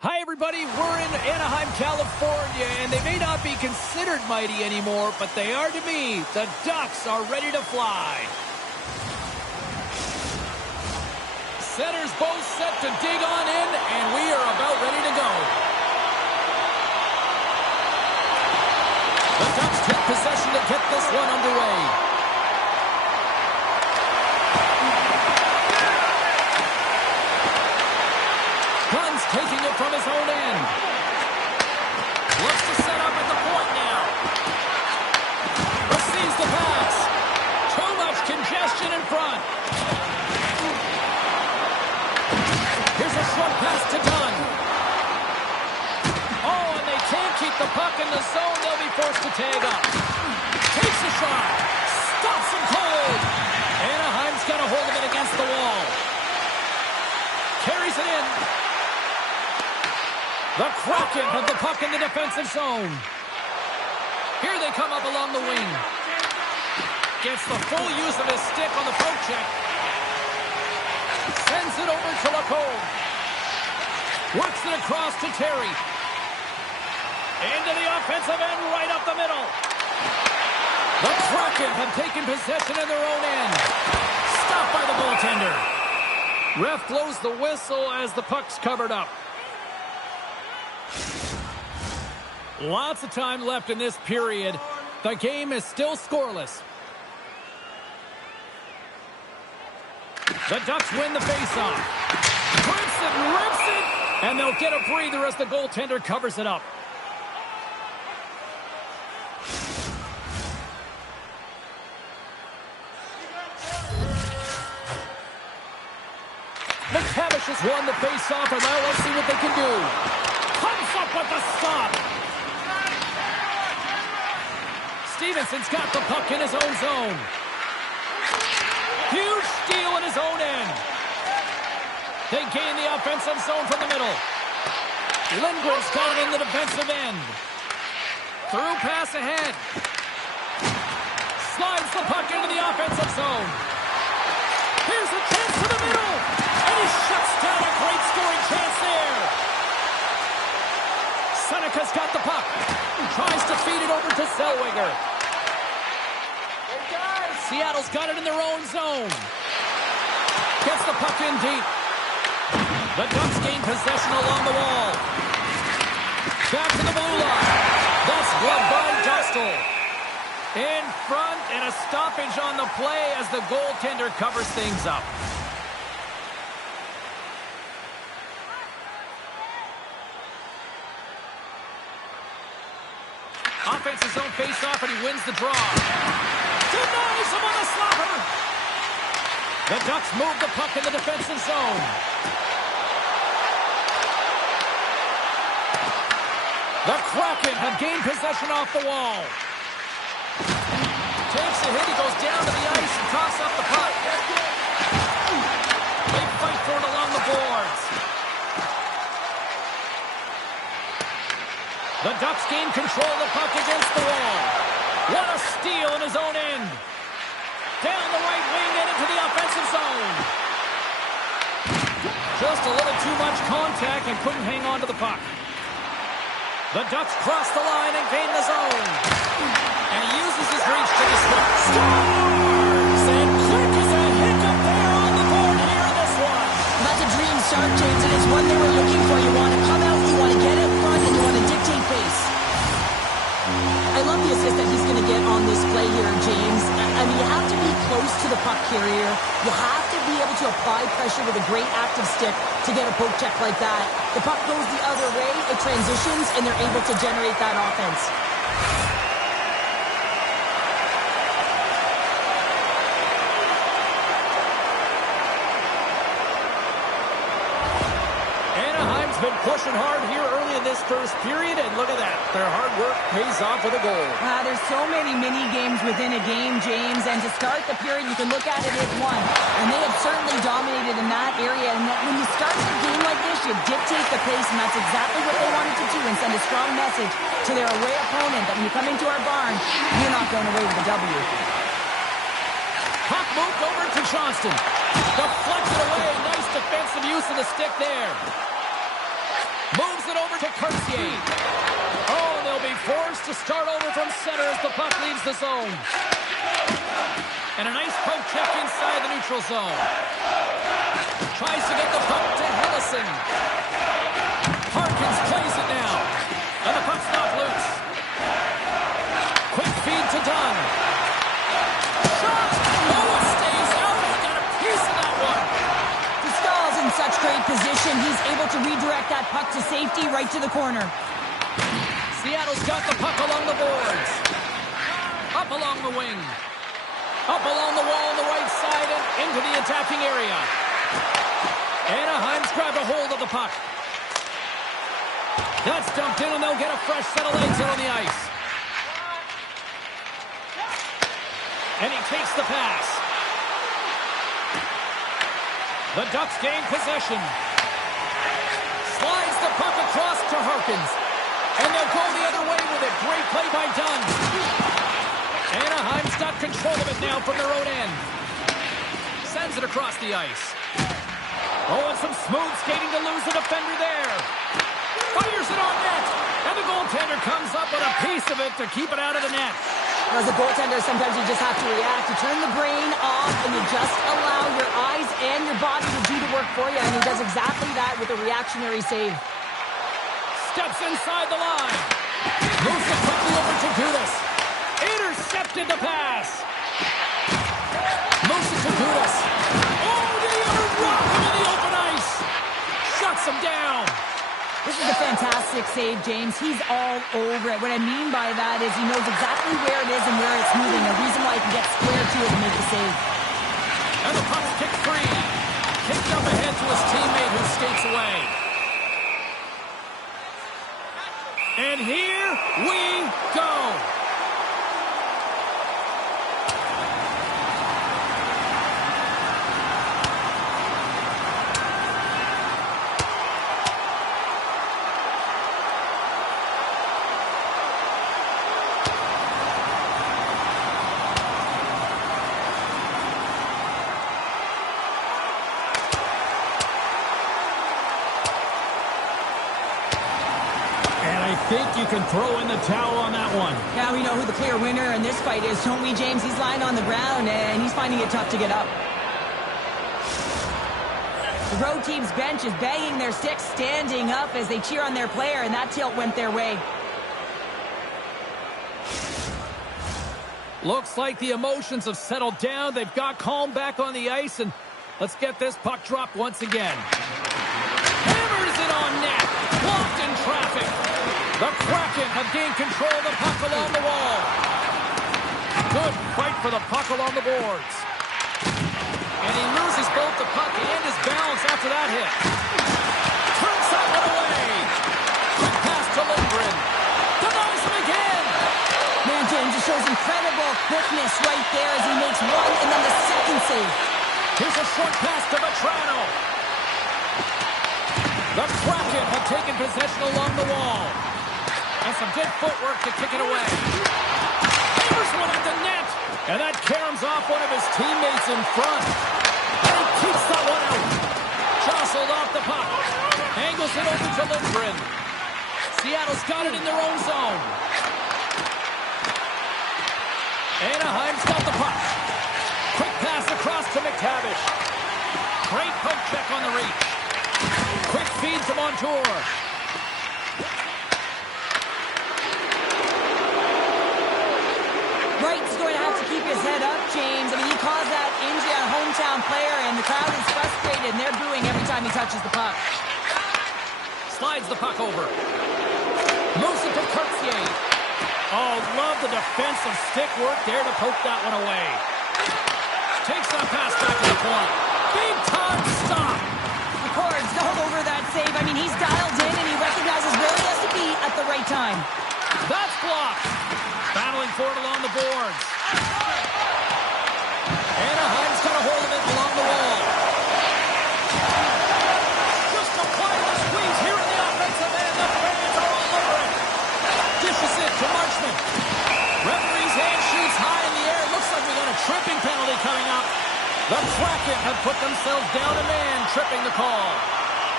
Hi, everybody. We're in Anaheim, California, and they may not be considered mighty anymore, but they are to me. The Ducks are ready to fly. Centers both set to dig on in, and we are about ready to go. The Ducks take possession to get this one underway. Taking it from his own end. Looks to set up at the point now. Receives the pass. Too much congestion in front. Here's a short pass to Dunn. Oh, and they can't keep the puck in the zone. They'll be forced to tag up. Takes a shot. Stops him cold. Anaheim's got a hold of it against the wall. Carries it in. The Kraken have the puck in the defensive zone. Here they come up along the wing. Gets the full use of his stick on the poke check. Sends it over to Lacombe. Works it across to Terry. Into the offensive end, right up the middle. The Kraken have taken possession in their own end. Stopped by the goaltender. Ref blows the whistle as the puck's covered up. Lots of time left in this period. The game is still scoreless. The Ducks win the faceoff. Rips it, rips it, and they'll get a breather as the goaltender covers it up. McTavish has won the faceoff, and now let's see what they can do. Comes up with the stop. Stevenson's got the puck in his own zone. Huge steal in his own end. They gain the offensive zone from the middle. Lindgren's got it in the defensive end. Through pass ahead. Slides the puck into the offensive zone. Here's a chance to the middle. And he shuts down a great scoring chance there. Seneca's got the puck. Tries to feed it over to Zellweger. Seattle's got it in their own zone. Gets the puck in deep. The Ducks gain possession along the wall. Back to the blue line. That's gloved by Dostal. In front, and a stoppage on the play as the goaltender covers things up. Offensive zone face-off, and he wins the draw. Denies him on the slapper. The Ducks move the puck in the defensive zone. The Kraken have gained possession off the wall. Takes a hit, he goes down to the ice and toss up the puck. They fight for it along the boards. The Ducks gain control of the puck against the wall. What a steal in his own end. Down the right wing and into the offensive zone. Just a little too much contact and couldn't hang on to the puck. The Ducks cross the line and gain the zone. And he uses his reach to disrupt. Scores! And quick as a hiccup there on the board here in this one. That's a dream start, James, and it's one they were looking for. You want to come out, you want to get in front, and you want to dictate pace. I love the assist that he's going to get on this play here, James. I mean, you have to be close to the puck carrier. You have to be able to apply pressure with a great active stick to get a poke check like that. The puck goes the other way, it transitions, and they're able to generate that offense. Been pushing hard here early in this first period, and look at that. Their hard work pays off with a goal. There's so many mini games within a game, James, and to start the period, you can look at it as one. And they have certainly dominated in that area. And when you start a game like this, you dictate the pace, and that's exactly what they wanted to do and send a strong message to their away opponent that when you come into our barn, you're not going away with a W. Puck moved over to Johnston. Deflected away. Nice defensive use of the stick there. Moves it over to Cartier. Oh, and they'll be forced to start over from center as the puck leaves the zone. And a nice poke check inside the neutral zone. Tries to get the puck to Hellison. Harkins plays it now. And the puck's not loose. Quick feed to Dunn. Shot! Oh, it stays out. He got a piece of that one. Stahl's in such great position. He's able to redirect that puck to safety right to the corner. Seattle's got the puck along the boards. Up along the wing. Up along the wall on the right side and into the attacking area. Anaheim's grabbed a hold of the puck. That's dumped in and they'll get a fresh set of legs out on the ice. And he takes the pass. The Ducks gain possession. Slides the puck across to Harkins. And they'll go the other way with it. Great play by Dunn. Anaheim's got control of it now from their own end. Sends it across the ice. Oh, and some smooth skating to lose the defender there. Fires it on net. And the goaltender comes up with a piece of it to keep it out of the net. As a goaltender, sometimes you just have to react. You turn the brain off and you just allow your eyes and your body to do the work for you. And he does exactly that with a reactionary save. Steps inside the line. Moves it quickly over to Gudas. Intercepted the pass. Moves it to Gudas. Oh, did he ever rock him in the open ice? Shuts him down. This is a fantastic save, James. He's all over it. What I mean by that is he knows exactly where it is and where it's moving. A reason why he can get square to it and make the save. And the puck's kicked free. Kicked up ahead to his teammate who skates away. And here we go. I think you can throw in the towel on that one. Now we know who the clear winner in this fight is, don't we, James? He's lying on the ground, and he's finding it tough to get up. The road team's bench is banging their sticks, standing up as they cheer on their player, and that tilt went their way. Looks like the emotions have settled down. They've got calm back on the ice, and let's get this puck dropped once again. Hammers it on net. Blocked in traffic. The Kraken have gained control of the puck along the wall. Good fight for the puck along the boards. And he loses both the puck and his balance after that hit. Turns that one away. Quick pass to Lindgren. Denies him again. Man, James, it shows incredible quickness right there as he makes one and then the second save. Here's a short pass to Vetrano. The Kraken have taken possession along the wall. And some good footwork to kick it away. Hammers one at the net. And that caroms off one of his teammates in front. And he keeps that one out. Jostled off the puck. Angles it over to Lindgren. Seattle's got it in their own zone. Anaheim's got the puck. Quick pass across to McTavish. Great poke check on the reach. Quick feed to Montour. Wright's going to have to keep his head up, James. I mean, he caused that injury on a hometown player, and the crowd is frustrated, and they're booing every time he touches the puck. Slides the puck over. Moves it to Cartier. Oh, love the defensive stick work there to poke that one away. Takes that pass back to the point. Big time stop. McCord's all over that save. I mean, he's dialed in, and he recognizes where he has to be at the right time. That's blocked. Battling for it along the boards. Anaheim's got a hold of it along the wall. Just applying the squeeze here in the offensive end. The fans are all over it. Dishes it to Marchment. Referee's hand shoots high in the air. Looks like we got a tripping penalty coming up. The Kraken have put themselves down a man, tripping the call.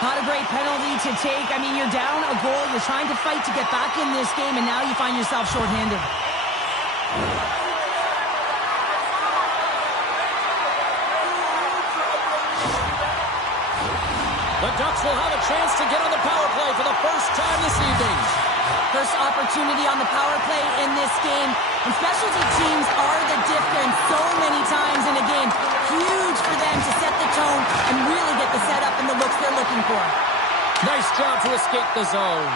Not a great penalty to take. I mean, you're down a goal. You're trying to fight to get back in this game, and now you find yourself shorthanded. The Ducks will have a chance to get on the power play for the first time this evening. First opportunity on the power play in this game. And specialty teams are the difference so many times in a game. Huge for them to set the tone and really get the setup and the looks they're looking for. Nice job to escape the zone.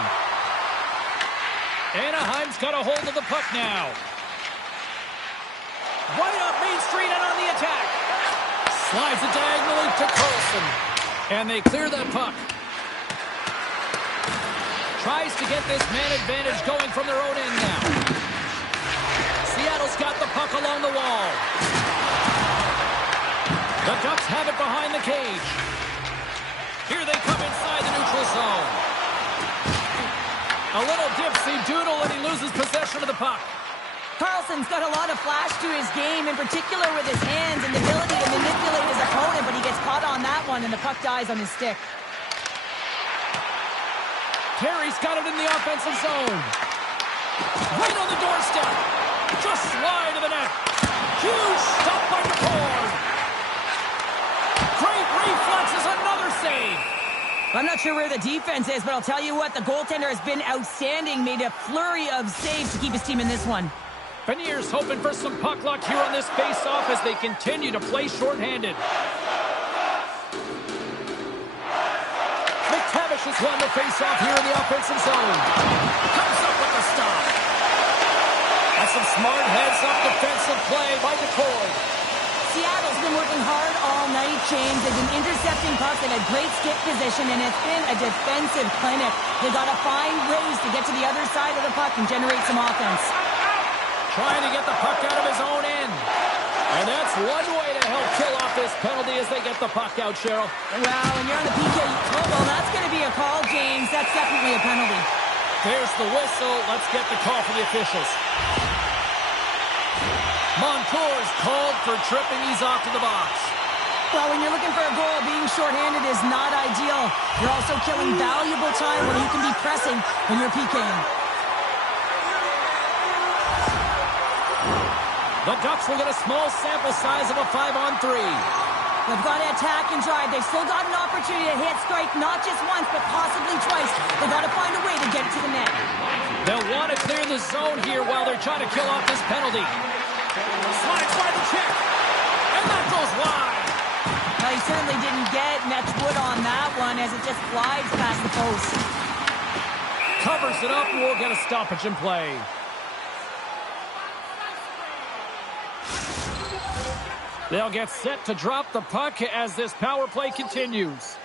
Anaheim's got a hold of the puck now. Right up Main Street and on the attack. Slides it diagonally to Carlson. And they clear that puck. Tries to get this man advantage going from their own end now. Seattle's got the puck along the wall. The Ducks have it behind the cage. Here they come inside the neutral zone. A little dipsy-doodle and he loses possession of the puck. Carlson's got a lot of flash to his game, in particular with his hands and the ability to manipulate his opponent, but he gets caught on that one and the puck dies on his stick. Terry's got it in the offensive zone. Right on the doorstep. Just wide of the net. Huge stop by McCord. Great reflexes, another save. I'm not sure where the defense is, but I'll tell you what, the goaltender has been outstanding. Made a flurry of saves to keep his team in this one. Beniers hoping for some puck luck here on this face-off as they continue to play shorthanded. McTavish has won the face-off here in the offensive zone. Comes up with the stop. That's some smart heads-up defensive play by McCord. Seattle's been working hard all night, James. They've been intercepting pucks in a great skip position, and it's been a defensive clinic. They got to find ways to get to the other side of the puck and generate some offense. Trying to get the puck out of his own end. And that's one way to help kill off this penalty as they get the puck out, Cheryl. Well, when you're on the PK, well, that's going to be a call, James. That's definitely a penalty. There's the whistle. Let's get the call from the officials. Montour's called for tripping. He's off to the box. Well, when you're looking for a goal, being shorthanded is not ideal. You're also killing valuable time when you can be pressing when you're PKing. The Ducks will get a small sample size of a 5-on-3. They've got to attack and drive. They've still got an opportunity to hit strike not just once, but possibly twice. They've got to find a way to get it to the net. They'll want to clear the zone here while they're trying to kill off this penalty. Slides by the check. And that goes wide. Well, he certainly didn't get much wood on that one as it just flies past the post. Covers it up and we'll get a stoppage in play. They'll get set to drop the puck as this power play continues.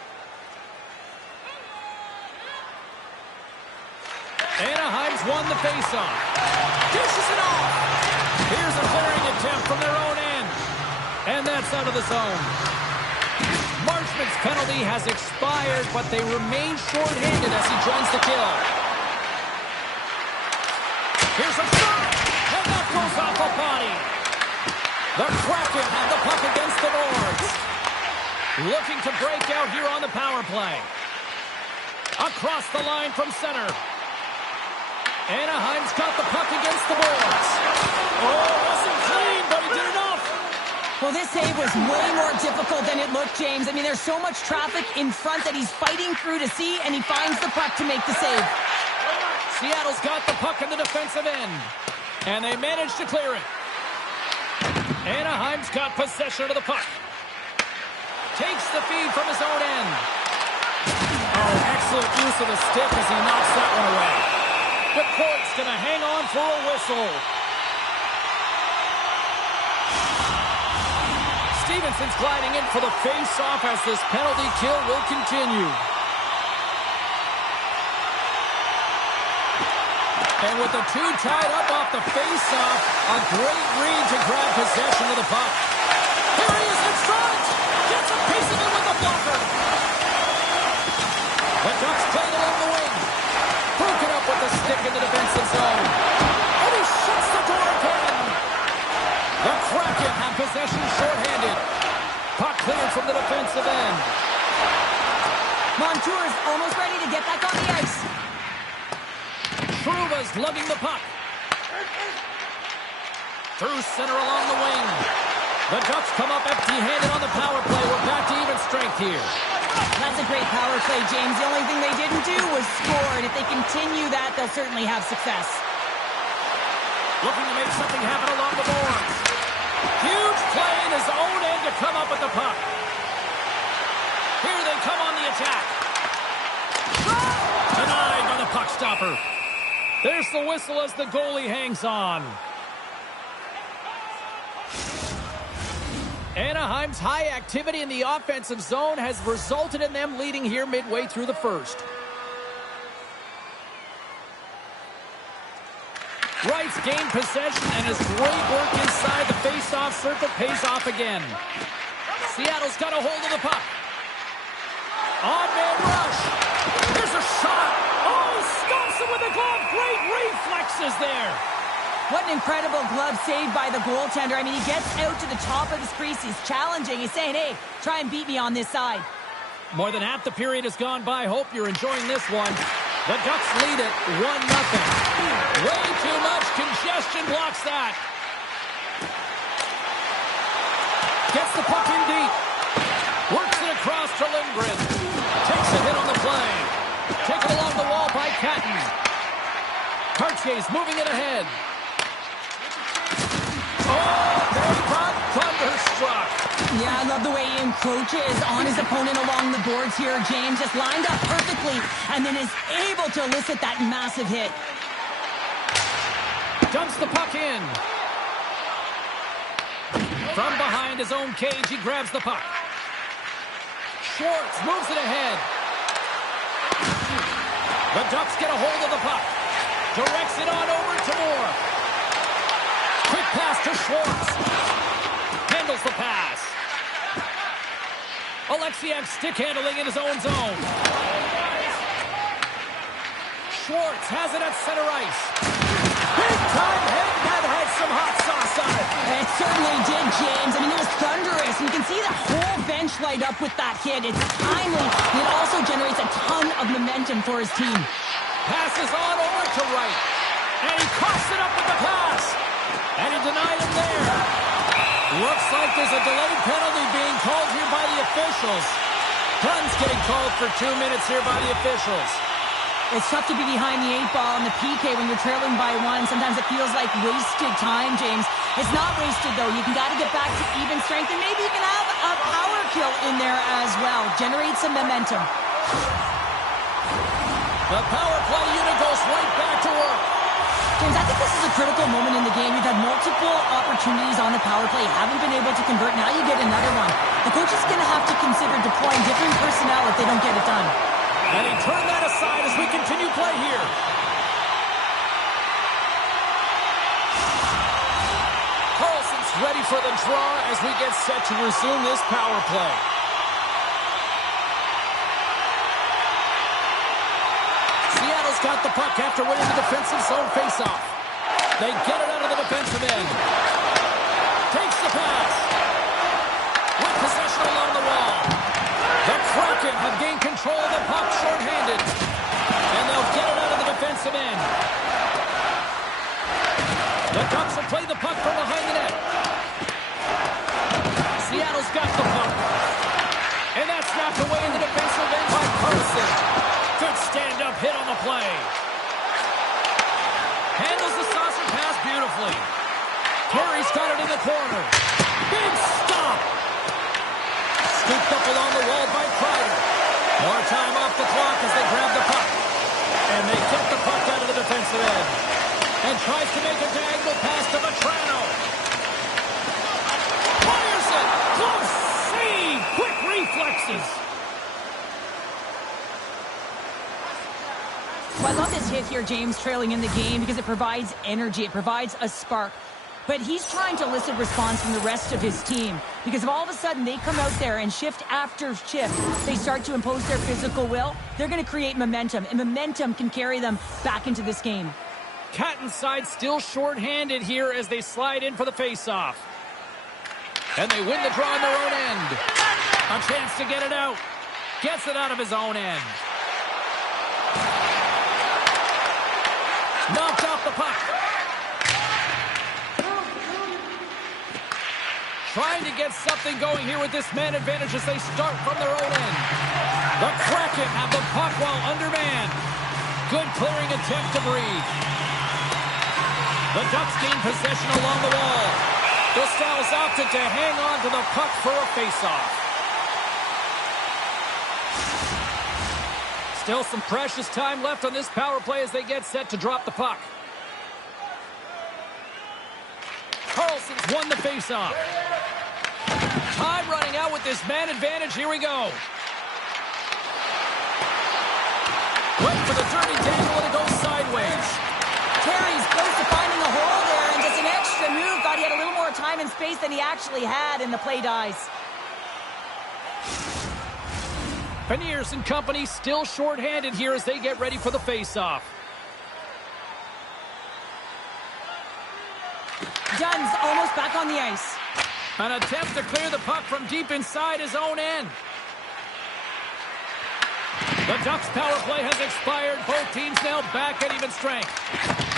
Anaheim's won the faceoff. Dishes it off. Here's a clearing attempt from their own end. And that's out of the zone. Marchman's penalty has expired, but they remain shorthanded as he joins the kill. Here's a shot. And that goes off a body. The Kraken have the puck against the boards. Looking to break out here on the power play. Across the line from center. Anaheim's got the puck against the boards. Oh, wasn't clean, but he did enough. Well, this save was way more difficult than it looked, James. I mean, there's so much traffic in front that he's fighting through to see, and he finds the puck to make the save. Seattle's got the puck in the defensive end, and they managed to clear it. Anaheim's got possession of the puck. Takes the feed from his own end. Oh, excellent use of the stick as he knocks that one away. The court's going to hang on for a whistle. Stevenson's gliding in for the face-off as this penalty kill will continue. And with the two tied up off the face-off, a great read to grab possession of the puck. Here he is in front! Gets a piece of it with the blocker! The Ducks play it along the wing. Broken up with the stick in the defensive zone. And he shuts the door again! The Kraken have possession shorthanded. Puck cleared from the defensive end. Montour's almost ready to get back on the ice. Trouba's lugging the puck. Through center along the wing. The Ducks come up empty-handed on the power play. We're back to even strength here. That's a great power play, James. The only thing they didn't do was score, and if they continue that, they'll certainly have success. Looking to make something happen along the boards. Huge play in his own end to come up with the puck. Here they come on the attack. Denied by the puck stopper. There's the whistle as the goalie hangs on. Anaheim's high activity in the offensive zone has resulted in them leading here midway through the first. Wright's gained possession, and his great work inside the face-off circle pays off again. Seattle's got a hold of the puck. On-man rush. There's a shot. Oh, stops him with a glove. Great reflexes there. What an incredible glove save by the goaltender. I mean, he gets out to the top of his crease. He's challenging. He's saying, hey, try and beat me on this side. More than half the period has gone by. Hope you're enjoying this one. The Ducks lead it 1-0. Way too much congestion blocks that. Gets the puck in deep. Works it across to Lindgren. Takes a hit on the play. Taken along the wall by Catton. Cartier's moving it ahead. Oh, they got thunderstruck. Yeah, I love the way he encroaches on his opponent along the boards here. James just lined up perfectly and then is able to elicit that massive hit. Dumps the puck in. From behind his own cage, he grabs the puck. Schwartz moves it ahead. The Ducks get a hold of the puck. Directs it on over to Moore. Quick pass to Schwartz. Handles the pass. Alexiev stick handling in his own zone. Schwartz has it at center ice. Big time hit that had some hot sauce on it. It certainly did, James. I mean, it was thunderous. You can see the whole bench light up with that hit. It's timely. It also generates a ton of momentum for his team. Passes on over to Wright. And he coughs it up with the pass. And he denied him there. Looks like there's a delayed penalty being called here by the officials. Guns getting called for 2 minutes here by the officials. It's tough to be behind the 8-ball in the PK when you're trailing by 1. Sometimes it feels like wasted time, James. It's not wasted, though. You got to get back to even strength, and maybe you can have a power kill in there as well. Generate some momentum. The power play unit goes right back to work. James, I think this is a critical moment in the game. You've had multiple opportunities on the power play. Haven't been able to convert. Now you get another one. The coach is going to have to consider deploying different personnel if they don't get it done. And he turned that aside as we continue play here. Carlson's ready for the draw as we get set to resume this power play. Seattle's got the puck after winning the defensive zone faceoff. They get it out of the defensive end. Takes the pass. With possession along the wall. The Kraken have gained control of the puck shorthanded. And they'll get it out of the defensive end. The Ducks will play the puck from behind the net. Seattle's got the puck. And that's knocked away in the defensive end by Carlson. Good stand-up hit on the play. Handles the saucer pass beautifully. Terry's got it in the corner. Big stop. Scooped up along the wall by Kreider. More time off the clock as they grab the puck. And they get the puck out of the defensive end. And tries to make a diagonal pass to Vetrano. Fires it. Close save. Quick reflexes. Well, I love this hit here, James, trailing in the game because it provides energy. It provides a spark. But he's trying to elicit response from the rest of his team because if all of a sudden they come out there and shift after shift, they start to impose their physical will, they're going to create momentum, and momentum can carry them back into this game. Catton's side still short-handed here as they slide in for the face-off. And they win the draw on their own end. A chance to get it out. Gets it out of his own end. Knocked off the puck. Trying to get something going here with this man advantage as they start from their own end. The Kraken have the puck while undermanned. Good clearing attempt to breathe. The Ducks gain possession along the wall. The Styles opted to hang on to the puck for a faceoff. Still some precious time left on this power play as they get set to drop the puck. Carlson's won the faceoff. Time running out with this man advantage. Here we go. Went for the dirty dangle and it goes sideways. Terry's close to finding a hole there, and just an extra move. Thought he had a little more time and space than he actually had, and the play dies. Beniers and company still shorthanded here as they get ready for the faceoff. Dunn's almost back on the ice. An attempt to clear the puck from deep inside his own end. The Ducks' power play has expired. Both teams now back at even strength.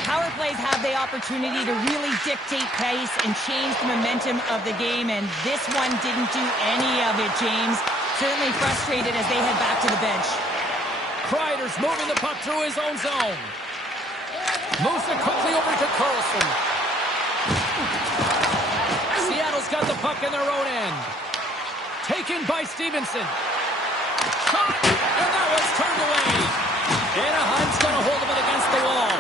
Power plays have the opportunity to really dictate pace and change the momentum of the game, and this one didn't do any of it, James. Certainly frustrated as they head back to the bench. Kreider's moving the puck through his own zone. Moves it quickly over to Carlson. Seattle's got the puck in their own end. Taken by Stevenson. Shot, and that was turned away. Anaheim's got a hold of it against the wall.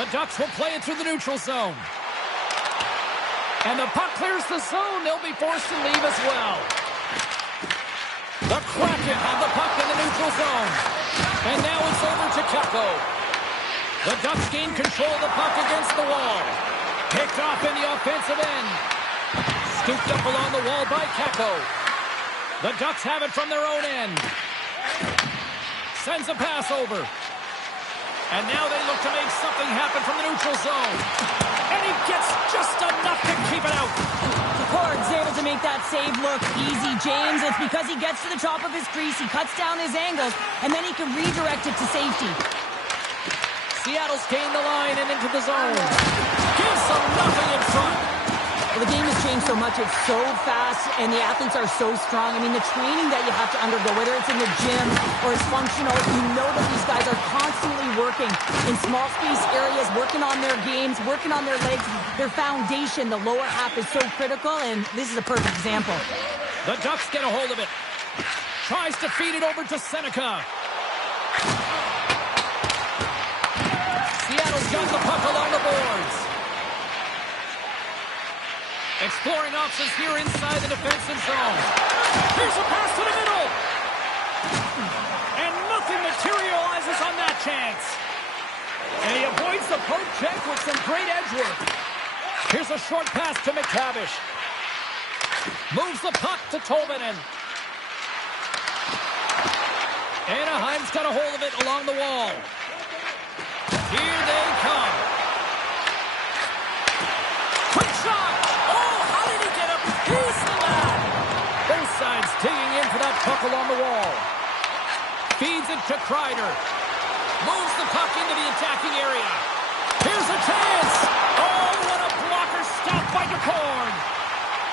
The Ducks will play it through the neutral zone. And the puck clears the zone. They'll be forced to leave as well. The Kraken have the puck in the neutral zone. And now it's over to Kakko. The Ducks gain control of the puck against the wall. Picked off in the offensive end. Scooped up along the wall by Kakko. The Ducks have it from their own end. Sends a pass over. And now they look to make something happen from the neutral zone. And he gets just enough to keep it out. Ford's able to make that save look easy, James. It's because he gets to the top of his crease, he cuts down his angles, and then he can redirect it to safety. Seattle's gained the line and into the zone. Gives them nothing in front. Well, the game has changed so much. It's so fast, and the athletes are so strong. I mean, the training that you have to undergo, whether it's in the gym or it's functional, you know that these guys are constantly working in small space areas, working on their games, working on their legs. Their foundation, the lower half, is so critical, and this is a perfect example. The Ducks get a hold of it. Tries to feed it over to Seneca. Seattle's got the puck along the boards. Exploring options here inside the defensive zone. Here's a pass to the middle. And nothing materializes on that chance. And he avoids the poke check with some great edge work. Here's a short pass to McTavish. Moves the puck to Tolvanen. Anaheim's got a hold of it along the wall. Here they come. Quick shot. Oh, how did he get a piece of that? Both sides digging in for that puck along the wall. Feeds it to Kreider. Moves the puck into the attacking area. Here's a chance. Oh, what a blocker stop by DeCorn.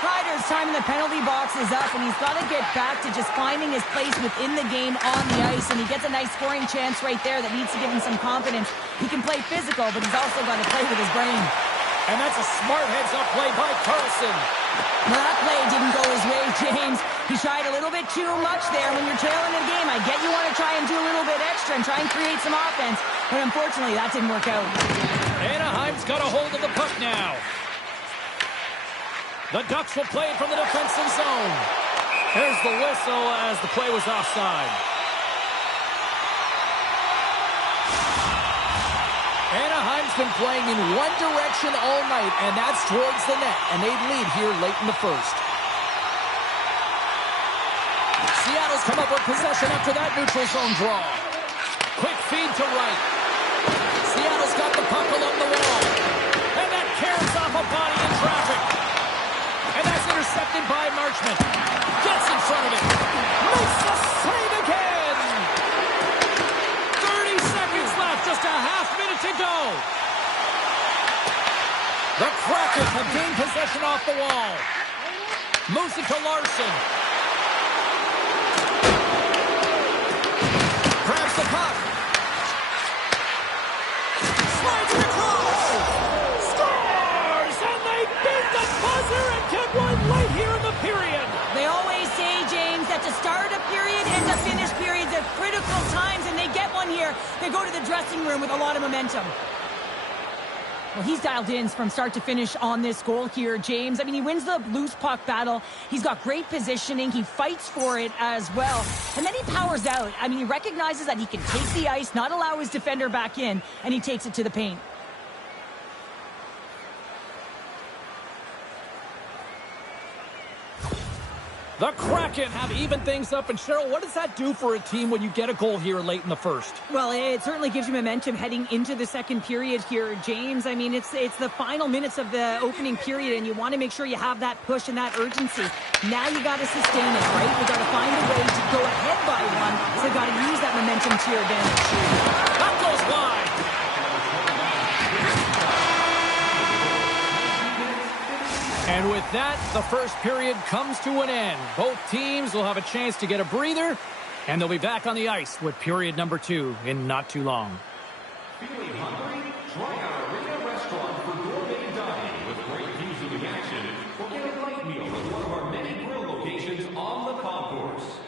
Kreider's time in the penalty box is up, and he's got to get back to just finding his place within the game on the ice, and he gets a nice scoring chance right there that needs to give him some confidence. He can play physical, but he's also got to play with his brain. And that's a smart heads-up play by Carlson. Well, that play didn't go his way, James. He tried a little bit too much there when you're trailing in a game. I get you want to try and do a little bit extra and try and create some offense, but unfortunately that didn't work out. Anaheim's got a hold of the puck now. The Ducks will play it from the defensive zone. There's the whistle as the play was offside. Anaheim's been playing in one direction all night, and that's towards the net, and they lead here late in the first. Seattle's come up with possession after that neutral zone draw. Quick feed to right. Seattle's got the puck along the wall. And that carries off a body in traffic. And that's intercepted by Marchment. Gets in front of it. off the wall. Moves it to Larson. Grabs the puck. Slides it across. Scores! And they beat the buzzer and get one late here in the period. They always say, James, that to start a period and to finish periods at critical times, and they get one here. They go to the dressing room with a lot of momentum. Well, he's dialed in from start to finish on this goal here, James. I mean, he wins the loose puck battle. He's got great positioning. He fights for it as well. And then he powers out. I mean, he recognizes that he can take the ice, not allow his defender back in, and he takes it to the paint. The Kraken have evened things up. And Cheryl, what does that do for a team when you get a goal here late in the first? Well, it certainly gives you momentum heading into the second period here, James. I mean, it's the final minutes of the opening period, and you want to make sure you have that push and that urgency. Now you got to sustain it, right? You got to find a way to go ahead by one, so you got to use that momentum to your advantage. That goes wide. And with that, the first period comes to an end. Both teams will have a chance to get a breather, and they'll be back on the ice with period number 2 in not too long. Feeling hungry? Try our arena restaurant for gourmet dining with great views of the action. Or get a light meal at one of our many grill locations on the concourse.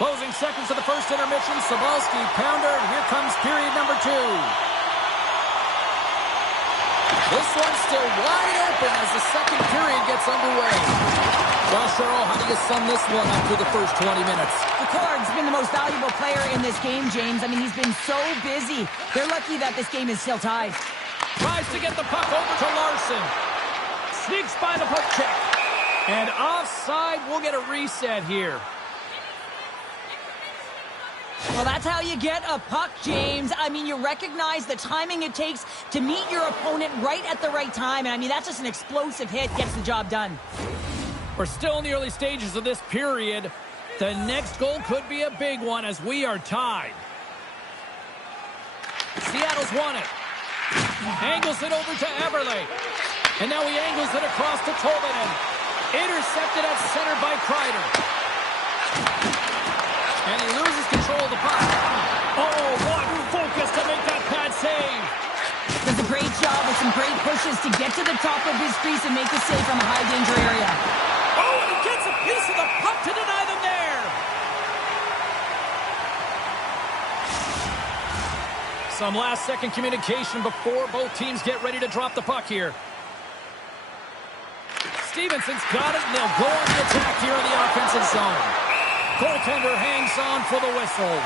Closing seconds of the first intermission. Sobolski, pounder, and here comes period number 2. This one's still wide open as the second period gets underway. Well, Cheryl, how do you sum this one up through the first 20 minutes? Picard's been the most valuable player in this game, James. I mean, he's been so busy. They're lucky that this game is still tied. Tries to get the puck over to Larson. Sneaks by the puck check. And offside, we'll get a reset here. Well, that's how you get a puck, James. I mean, you recognize the timing it takes to meet your opponent right at the right time. And I mean, that's just an explosive hit, gets the job done. We're still in the early stages of this period. The next goal could be a big one as we are tied. Seattle's won it. Angles it over to Eberle. And now he angles it across to Tolvanen. Intercepted at center by Kreider. And he loses control of the puck. Oh, what focus to make that pad save. Does a great job with some great pushes to get to the top of his crease and make the save from a high danger area. Oh, and he gets a piece of the puck to deny them there. Some last-second communication before both teams get ready to drop the puck here. Stevenson's got it, and they'll go on the attack here in the offensive zone. Goaltender hangs on for the whistle.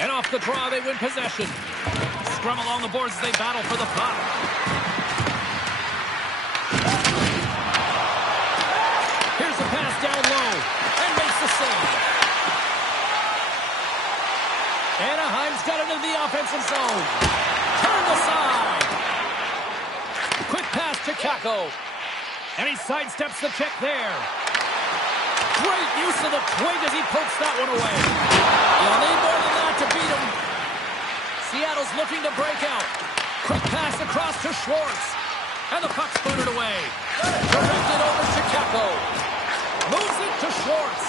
And off the draw, they win possession. Scrum along the boards as they battle for the puck. Here's the pass down low, and makes the save. Anaheim's got it into the offensive zone. Turned aside. Quick pass to Kakko. And he sidesteps the check there. Great use of the twig as he pokes that one away. You'll need more than that to beat him. Seattle's looking to break out. Quick pass across to Schwartz. And the puck's booted away. Directed over to Kakko. Moves it to Schwartz.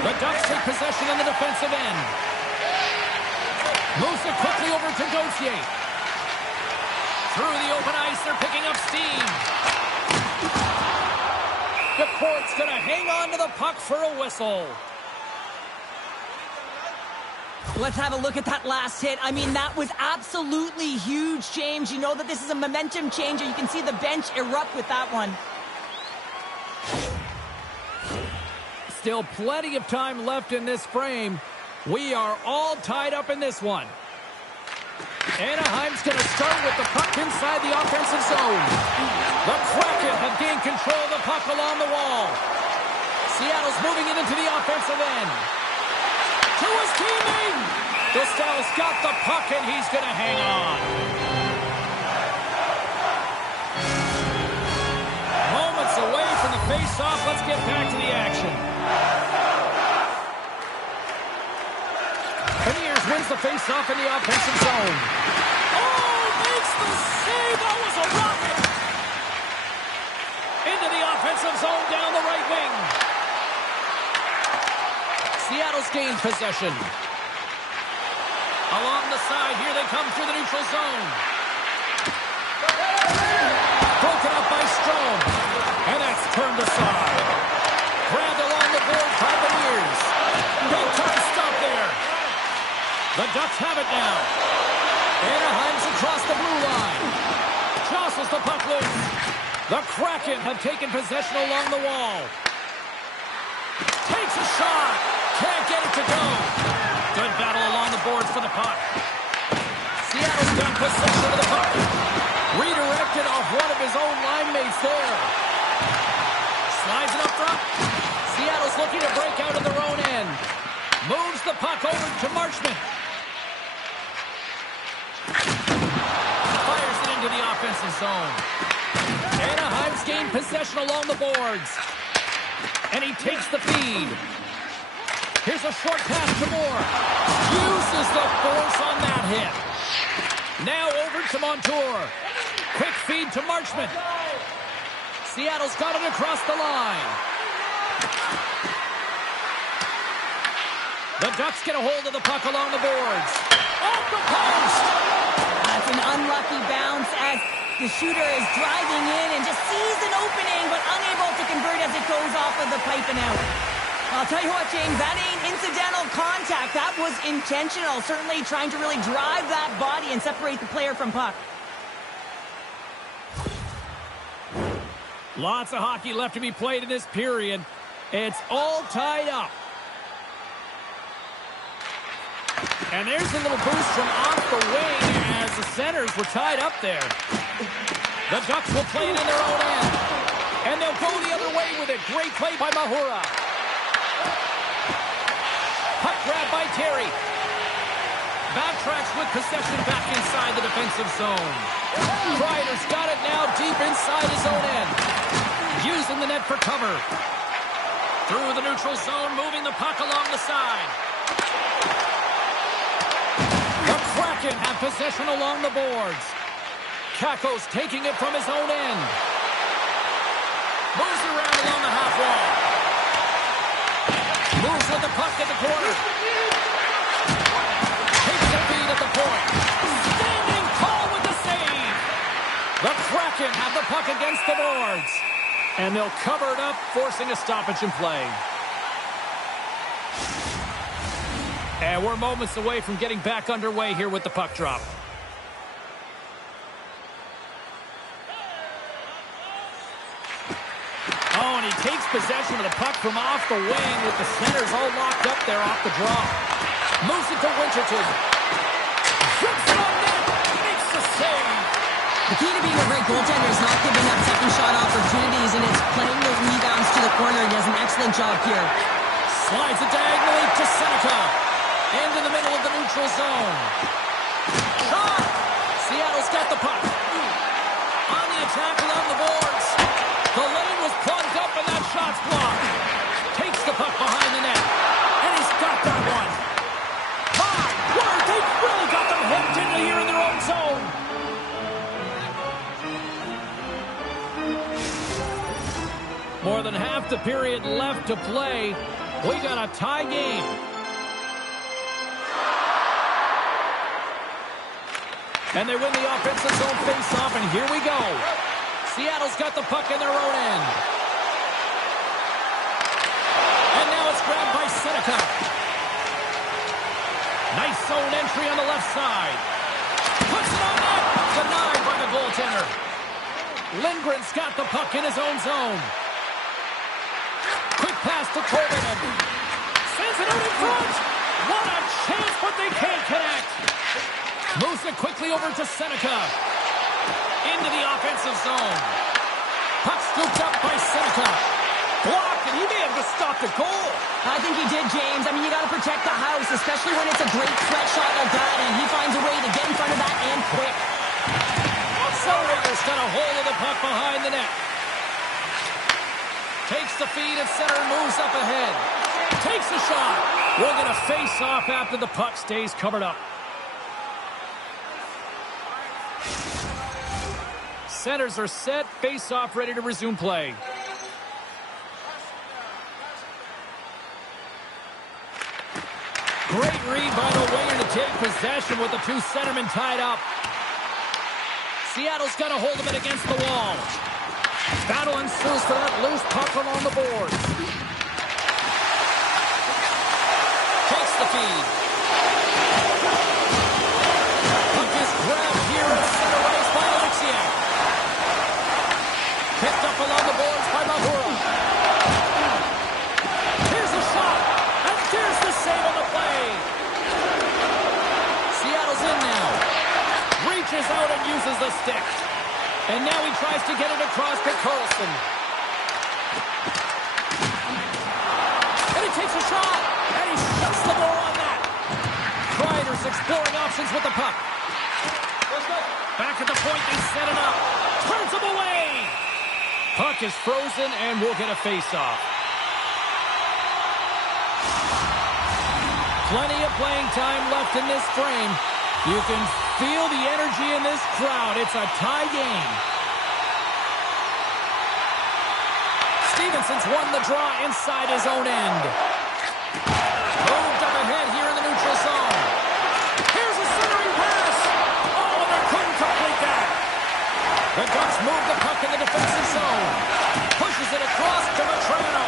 The Ducks take possession on the defensive end. Moves it quickly over to Gauthier. Through the open ice, they're picking up steam. DePort's going to hang on to the puck for a whistle. Let's have a look at that last hit. I mean, that was absolutely huge, James. You know that this is a momentum changer. You can see the bench erupt with that one. Still plenty of time left in this frame. We are all tied up in this one. Anaheim's going to start with the puck inside the offensive zone. The Kraken have gained control of the puck along the wall. Seattle's moving it into the offensive end. To his teammate. Dostal's got the puck, and he's going to hang on. Moments away from the face-off. Let's get back to the action. Beniers wins the face-off in the offensive zone. Oh, makes the save. That was a rocket. Into the offensive zone down the right wing. Seattle's gained possession. Along the side, here they come through the neutral zone. Broken up by Strome. And that's turned aside. Grabbed along the board by Beniers. Big time stop there. The Ducks have it now. Anaheim's across the blue line. Jostles the puck loose. The Kraken have taken possession along the wall. Takes a shot. Can't get it to go. Good battle along the boards for the puck. Seattle's got possession of the puck. Redirected off one of his own line mates there. Slides it up front. Seattle's looking to break out of their own end. Moves the puck over to Marchment. Fires it into the offensive zone. Anaheim's gained possession along the boards. And he takes the feed. Here's a short pass to Moore. Uses the force on that hit. Now over to Montour. Quick feed to Marchment. Seattle's got it across the line. The Ducks get a hold of the puck along the boards. Off the post! That's an unlucky bounce as the shooter is driving in and just sees an opening, but unable to convert as it goes off of the pipe and out. I'll tell you what, James, that ain't incidental contact. That was intentional, certainly trying to really drive that body and separate the player from puck. Lots of hockey left to be played in this period. It's all tied up. And there's a little boost from off the wing as the centers were tied up there. The Ducks will play it in their own end. And they'll go the other way with it. Great play by Mahura. Puck grab by Terry. Backtracks with possession back inside the defensive zone. Kreider's got it now deep inside his own end. Using the net for cover. Through the neutral zone, moving the puck along the side. The Kraken have possession along the boards. Kakko's taking it from his own end. Moves around along the half wall. Moves with the puck at the corner. Takes the feed at the point. Standing tall with the save. The Kraken have the puck against the boards. And they'll cover it up, forcing a stoppage in play. And we're moments away from getting back underway here with the puck drop. Oh, and he takes possession of the puck from off the wing with the centers all locked up there off the draw. Moves it to Winterton. Rips it on net. Makes the save. The key to being a great goaltender is not giving up second shot opportunities, and it's playing the rebounds to the corner. He does an excellent job here. Slides it diagonally to Seneca. Into the middle of the neutral zone. Shot! Seattle's got the puck. On the attack along the boards. The lane was plugged up and that shot's blocked. Takes the puck behind the net. And he's got that one. My word, they've really got them hooked into here in their own zone. More than half the period left to play. We got a tie game. And they win the offensive zone face-off, and here we go. Seattle's got the puck in their own end. And now it's grabbed by Seneca. Nice zone entry on the left side. Puts it on net. Denied by the goaltender. Lindgren's got the puck in his own zone. Quick pass to Corbin. Sends it out in front. What a chance, but they can't connect. Moves it quickly over to Seneca. Into the offensive zone. Puck scooped up by Seneca. Blocked, and he may have just stopped a goal. I think he did, James. I mean, you got to protect the house, especially when it's a great threat shot like that, and he finds a way to get in front of that and quick. Soder's got a hold of the puck behind the net. Takes the feed at center and moves up ahead. Takes a shot. We're going to face off after the puck stays covered up. Centers are set. Face off ready to resume play. Great read by the winger to take possession with the two centermen tied up. Seattle's got a hold of it against the wall. Battle ensues for that loose puck along the boards. Takes the feed. Puck is grabbed here in center ice by Alexiak. Picked up along the boards by Mahura. Here's a shot. And there's the save on the play. Seattle's in now. Reaches out and uses the stick. And now he tries to get it across to Carlson. And he takes a shot. And he shuts the door on that. Kreider's exploring options with the puck. Back at the point, they set it up. Turns him away. Puck is frozen, and we'll get a face-off. Plenty of playing time left in this frame. You can feel the energy in this crowd. It's a tie game. Stevenson's won the draw inside his own end. Moved up ahead. The Ducks move the puck in the defensive zone. Pushes it across to Vetrano.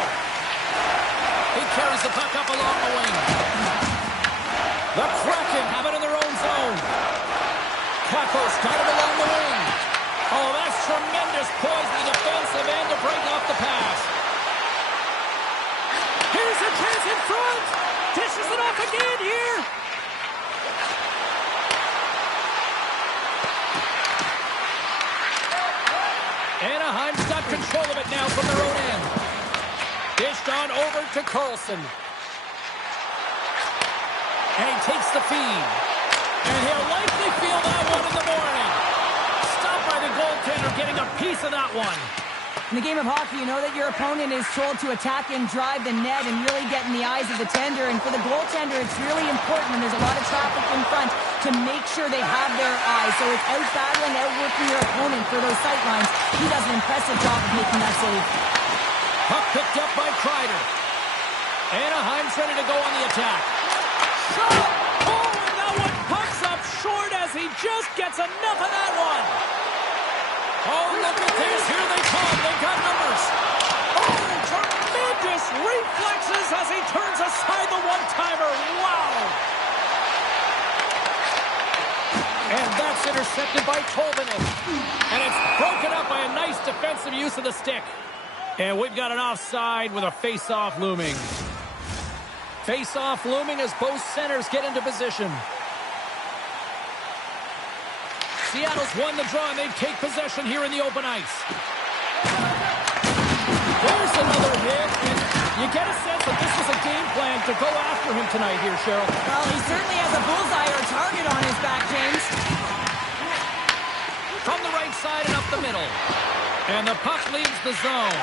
He carries the puck up along the wing. The Kraken have it in their own zone. Kakos got it along the wing. Oh, that's tremendous poise in the defensive end to break off the pass. Here's a chance in front. Dishes it off again here. Anaheim's got control of it now from their own end. Dished on over to Carlson. And he takes the feed. And he'll likely feel that one in the morning. Stopped by the goaltender getting a piece of that one. In the game of hockey, you know that your opponent is told to attack and drive the net and really get in the eyes of the tender. And for the goaltender, it's really important when there's a lot of traffic in front to make sure they have their eyes. So it's out-battling, outworking your opponent for those sight lines. He does an impressive job of making that save. Puck picked up by Kreider. Anaheim's ready to go on the attack. Shot! Oh, and that one pucks up short as he just gets enough of that one. Oh, look at this. Here they come. They've got numbers. Oh, tremendous reflexes as he turns aside the one-timer. Wow. And that's intercepted by Tolvanen. And it's broken up by a nice defensive use of the stick. And we've got an offside with a face-off looming. Face-off looming as both centers get into position. Seattle's won the draw, and they take possession here in the open ice. There's another hit, and you get a sense that this was a game plan to go after him tonight here, Cheryl. Well, he certainly has a bullseye or a target on his back, James. From the right side and up the middle. And the puck leaves the zone.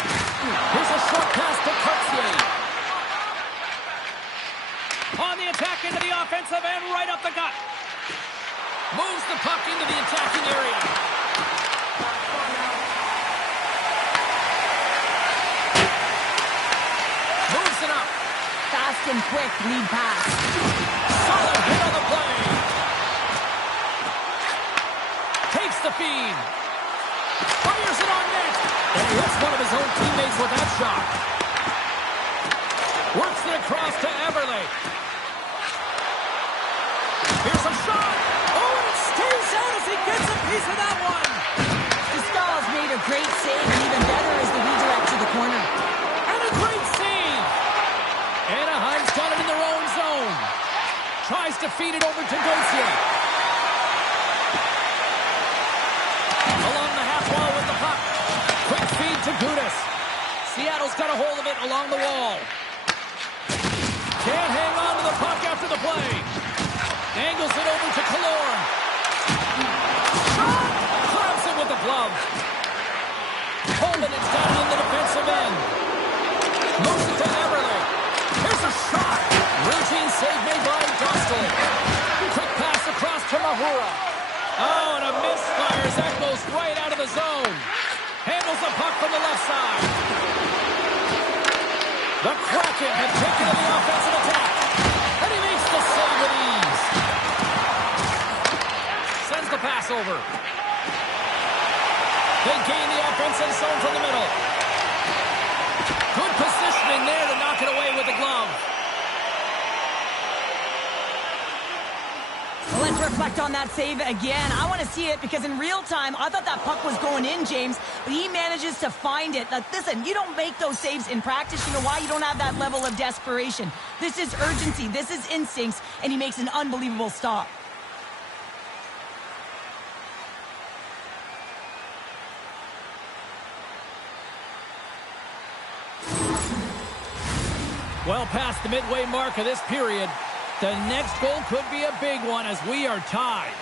Here's a short pass to Cartier. On the attack into the offensive end, right up the gut. Moves the puck into the attacking area. Moves it up. Fast and quick lead pass. Solid hit on the play. Takes the feed. Fires it on net. And he hits one of his own teammates with that shot. Works it across to Eberle. Here's a shot. Oh, and it stays out as he gets a piece of that one. Discal's made a great save, and even better is the redirect to the corner. And a great save. Anaheim's got it in their own zone. Tries to feed it over to Gauthier. Along the half wall with the puck. Quick feed to Gudas. Seattle's got a hold of it along the wall. Can't hang on to the puck after the play. Angles it over to Killorn. Shot! Grabs it with the glove. Holman has got it in the defensive end. Moves it to Eberle. Here's a shot. Routine save made by Dostal. Quick pass across to Mahura. Oh, and a misfire as that goes right out of the zone. Handles the puck from the left side. The Kraken have taken to the offensive attack. And he makes the save with ease. Sends the pass over. They gain the offensive zone from the middle. Good positioning there to knock it away with the glove. Well, let's reflect on that save again. I want to see it because in real time, I thought that puck was going in, James, but he manages to find it. Now, listen, you don't make those saves in practice. You know why? You don't have that level of desperation. This is urgency. This is instincts, and he makes an unbelievable stop. Well past the midway mark of this period. The next goal could be a big one as we are tied.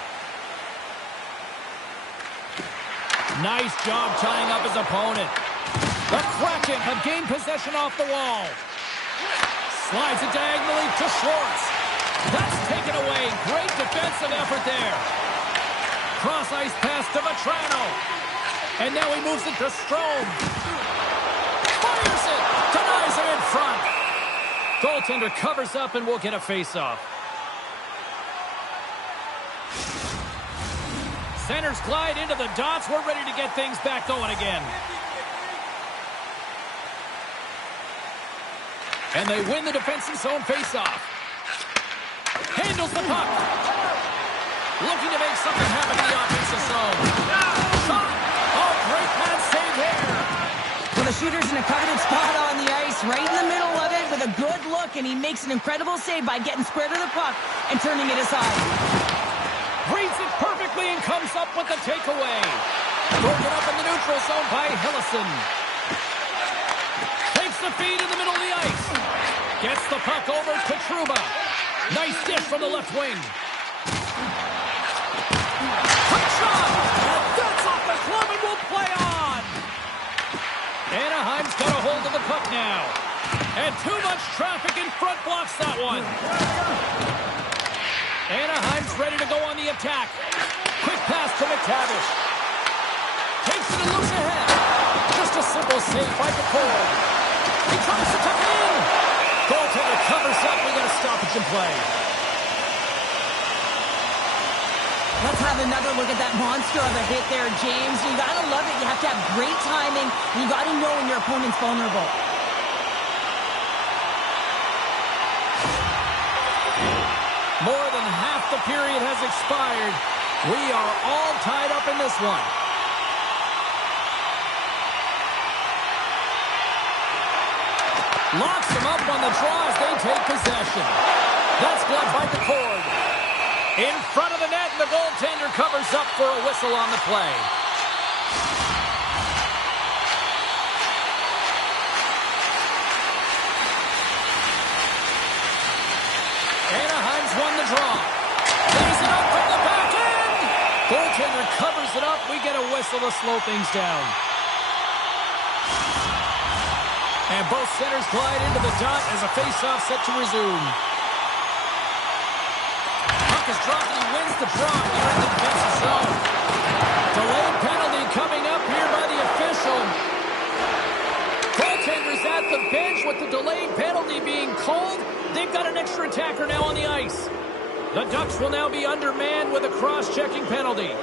Nice job tying up his opponent. The Kraken have gained possession off the wall. Slides it diagonally to Schwartz. That's taken away. Great defensive effort there. Cross ice pass to Vetrano. And now he moves it to Strome. Fires it. Denies him in front. Goaltender covers up and will get a face-off. Centers glide into the dots. We're ready to get things back going again. And they win the defensive zone faceoff. Handles the puck. Looking to make something happen in the offensive zone. Shot. Oh, great man save here. Well, the shooter's in a coveted spot on the ice, right in the middle of it with a good look, and he makes an incredible save by getting square to the puck and turning it aside. Reads it perfectly and comes up with the takeaway. Broken up in the neutral zone by Hillison. Takes the feed in the middle of the ice. Gets the puck over to Trouba. Nice dish from the left wing. Quick shot! That's off the glove and will play on! Anaheim's got a hold of the puck now. And too much traffic in front blocks that one. Anaheim's ready to go on the attack. Quick pass to McTavish. Takes it and looks ahead. Just a simple save by Decord. He tries to tuck it in. Goaltender covers up. We got a stoppage in play. Let's have another look at that monster of a hit there, James. You gotta love it. You have to have great timing. And you gotta know when your opponent's vulnerable. More than half the period has expired. We are all tied up in this one. Locks them up on the draw as they take possession. That's gloved by Decord. In front of the net, and the goaltender covers up for a whistle on the play. Anaheim's won the draw. Lays it up from the back end. Goaltender covers it up. We get a whistle to slow things down. And both centers glide into the dot as a faceoff set to resume. Puck is dropped and he wins the draw here in the defensive zone. Delayed penalty coming up here by the official. Goaltender's at the bench with the delayed penalty being called. They've got an extra attacker now on the ice. The Ducks will now be undermanned with a cross-checking penalty.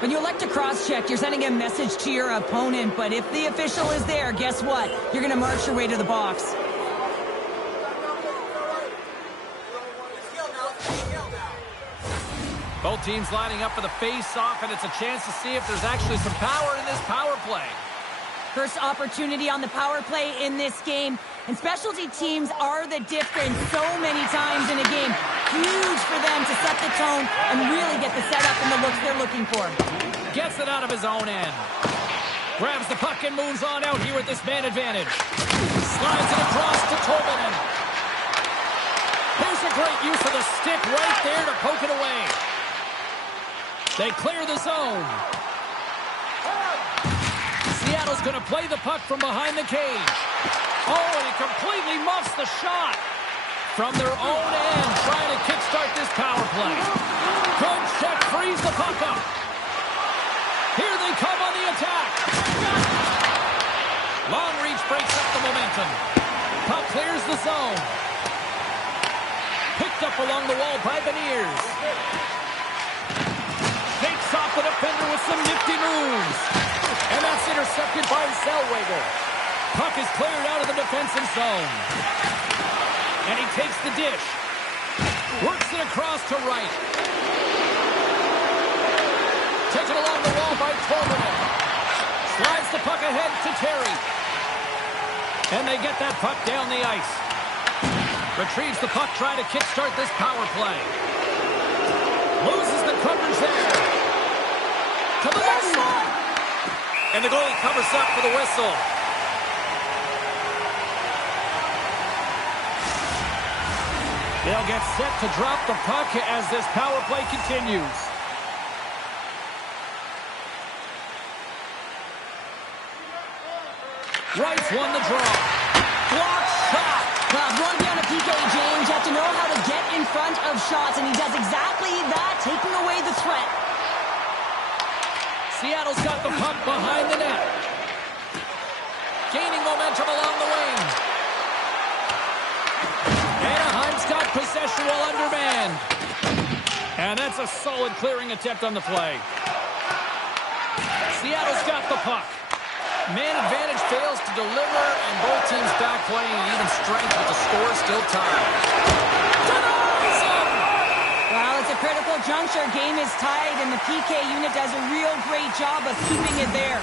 When you elect to cross-check, you're sending a message to your opponent, but if the official is there, guess what? You're going to march your way to the box. Both teams lining up for the face-off, and it's a chance to see if there's actually some power in this power play. First opportunity on the power play in this game, and specialty teams are the difference so many times in a game. Huge for them to set the tone and really get the setup and the looks they're looking for. Gets it out of his own end. Grabs the puck and moves on out here with this man advantage. Slides it across to Tolvanen. Here's a great use of the stick right there to poke it away. They clear the zone. Seattle's going to play the puck from behind the cage. Oh, and he completely muffs the shot. From their own end, trying to kickstart this power play. Good check, frees the puck up. Here they come on the attack. Long reach breaks up the momentum. Puck clears the zone. Picked up along the wall by Beniers. Takes off the defender with some nifty moves. And that's intercepted by Zellweger. Puck is cleared out of the defensive zone. And he takes the dish. Works it across to right. Taken along the wall by Tolvanen. Slides the puck ahead to Terry. And they get that puck down the ice. Retrieves the puck, trying to kickstart this power play. Loses the coverage there. To the left side. And the goalie covers up for the whistle. They'll get set to drop the puck as this power play continues. Rice won the draw. Block shot. Going down a PK, James, you have to know how to get in front of shots, and he does exactly that, taking away the threat. Seattle's got the puck behind the net. Gaining momentum along the wing. Anaheim's got possession while undermanned. And that's a solid clearing attempt on the play. Seattle's got the puck. Man advantage fails to deliver, and both teams back playing at even strength with the score still tied. Denies him! Well, it's a critical juncture. Game is tied, and the PK unit does a real great job of keeping it there.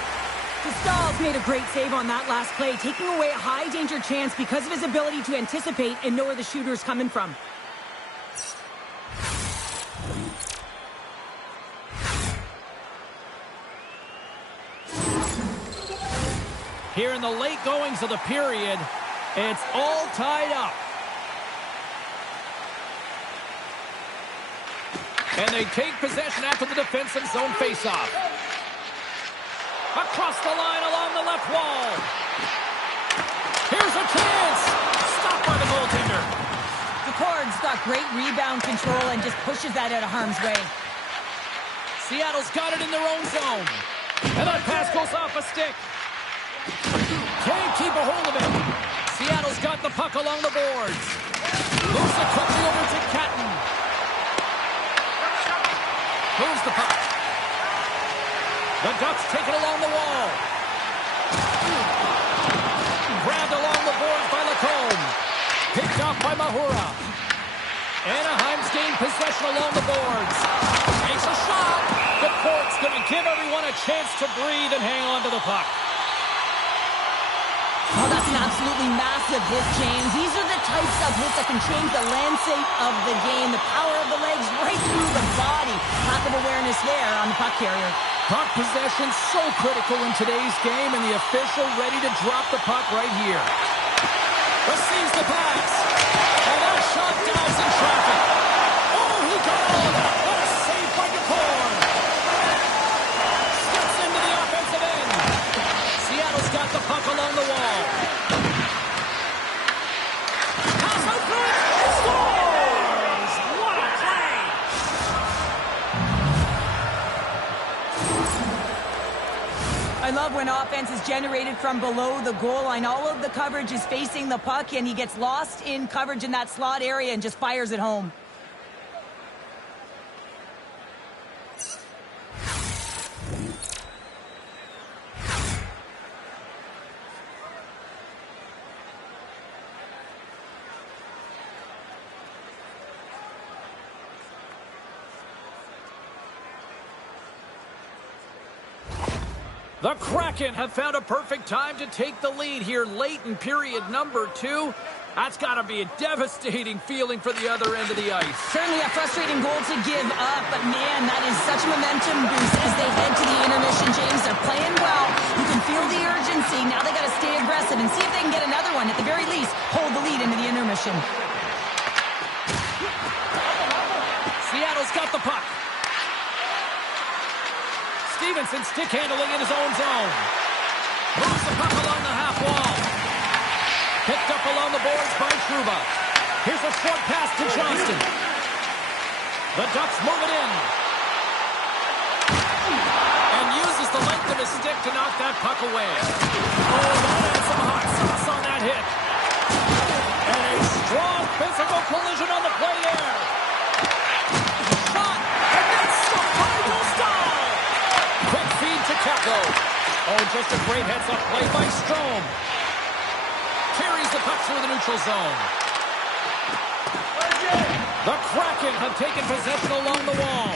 Stahl's made a great save on that last play, taking away a high-danger chance because of his ability to anticipate and know where the shooter's coming from. Here in the late goings of the period, it's all tied up. And they take possession after the defensive zone faceoff. Across the line along the left wall. Here's a chance. Stopped by the goaltender. Decord's got great rebound control and just pushes that out of harm's way. Seattle's got it in their own zone. And that pass goes off a stick. Can't keep a hold of it. Seattle's got the puck along the boards. Moves it quickly over to Catton. Moves the puck. The Ducks take it along the wall. Grabbed along the boards by Lacombe. Picked off by Mahura. Anaheim's gained possession along the boards. Makes a shot. The court's going to give everyone a chance to breathe and hang on to the puck. Oh, that's an absolutely massive hit, James. These are the types of hits that can change the landscape of the game. The power of the legs right through the body. Lack of awareness there on the puck carrier. Puck possession so critical in today's game, and the official ready to drop the puck right here. Receives the pass. And that shot dives in traffic. Oh, he got all of it. What a save by Decord. Steps into the offensive end. Seattle's got the puck along the wall. Pass out through it. Scores! What a play! I love when offense is generated from below the goal line. All of the coverage is facing the puck, and he gets lost in coverage in that slot area and just fires it home. The Kraken have found a perfect time to take the lead here late in period number 2. That's got to be a devastating feeling for the other end of the ice. Certainly a frustrating goal to give up, but man, that is such a momentum boost as they head to the intermission, James. They're playing well. You can feel the urgency. Now they got to stay aggressive and see if they can get another one. At the very least, hold the lead into the intermission. Seattle's got the puck. Stevenson stick handling in his own zone. Moves the puck along the half wall. Picked up along the boards by Trouba. Here's a short pass to Johnston. The Ducks move it in. And uses the length of his stick to knock that puck away. Oh, that had some hot sauce on that hit. And a strong physical collision on the play there. Shot. And that's stopped by Stahl. Quick feed to Kepko. Oh, just a great heads-up play by Strome. Carries the puck through the neutral zone. The Kraken have taken possession along the wall.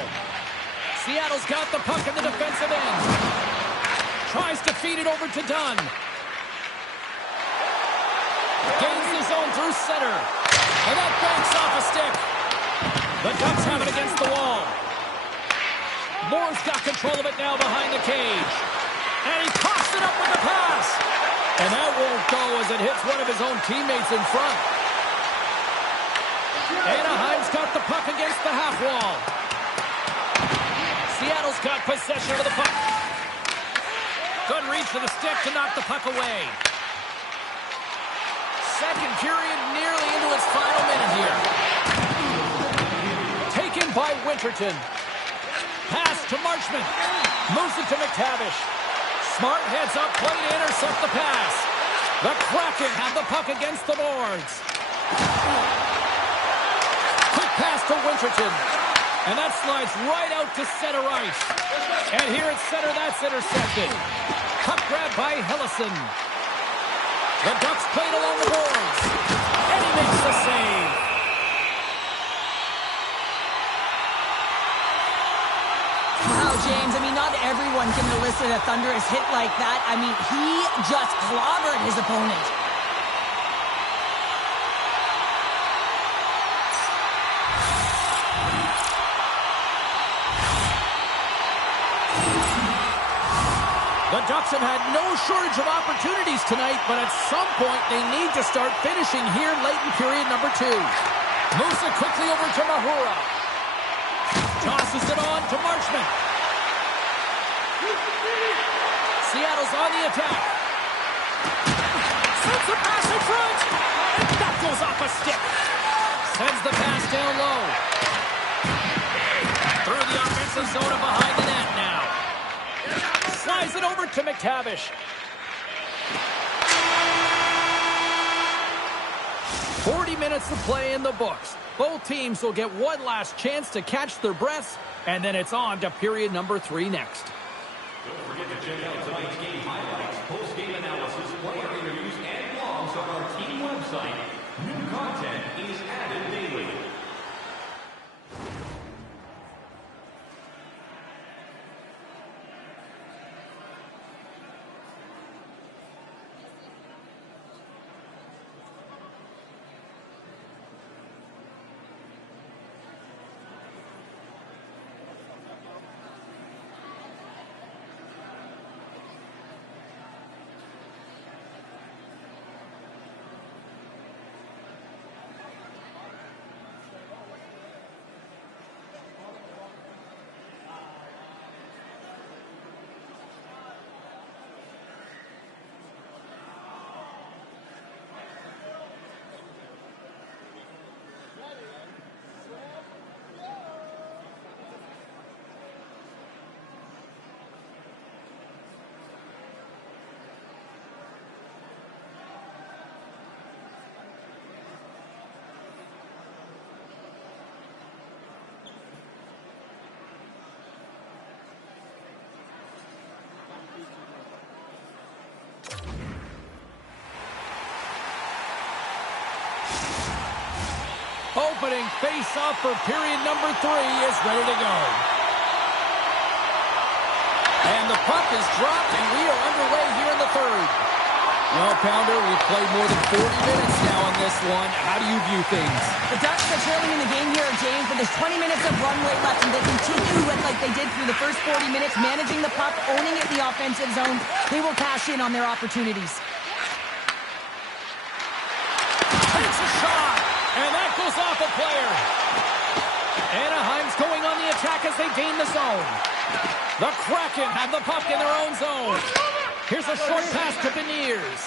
Seattle's got the puck in the defensive end. Tries to feed it over to Dunn. Gains the zone through center. And that banks off a stick. The Ducks have it against the wall. Moore's got control of it now behind the cage. And he pops it up with the pass. And that won't go as it hits one of his own teammates in front. Anaheim's got the puck against the half wall. Seattle's got possession of the puck. Good reach to the stick to knock the puck away. Second period nearly into its final minute here. Taken by Winterton. Pass to Marchment. Moves it to McTavish. Smart heads up play to intercept the pass. The Kraken have the puck against the boards. Quick pass to Winterton. And that slides right out to center ice. And here at center, that's intercepted. Puck grab by Hellison. The Ducks played along the boards. And he makes the save. Wow, James, I mean, not everyone can elicit a thunderous hit like that. I mean, he just clobbered his opponent. The Ducks have had no shortage of opportunities tonight, but at some point they need to start finishing here late in period number 2. Moves it quickly over to Mahura. Tosses it on to Marchment. Seattle's on the attack. Sends the pass in front. And that goes off a stick. Sends the pass down low. Through the offensive zone and behind the net now. Slides it over to McTavish. 40 minutes of play in the books. Both teams will get one last chance to catch their breaths, and then it's on to period number 3 next. Don't forget to check out tonight's game highlights, post-game analysis, player interviews, and blogs on our team website. New content is added daily. Opening face-off for period number 3 is ready to go. And the puck is dropped, and we are underway here in the 3rd. Well, Pounder, we've played more than 40 minutes now on this one. How do you view things? The Ducks are trailing in the game here, James, but there's 20 minutes of runway left, and they continue with like they did through the first 40 minutes, managing the puck, owning it in the offensive zone. They will cash in on their opportunities. Takes a shot, and that goes off a player. Anaheim's going on the attack as they gain the zone. The Kraken have the puck in their own zone. Here's a short pass to Beniers.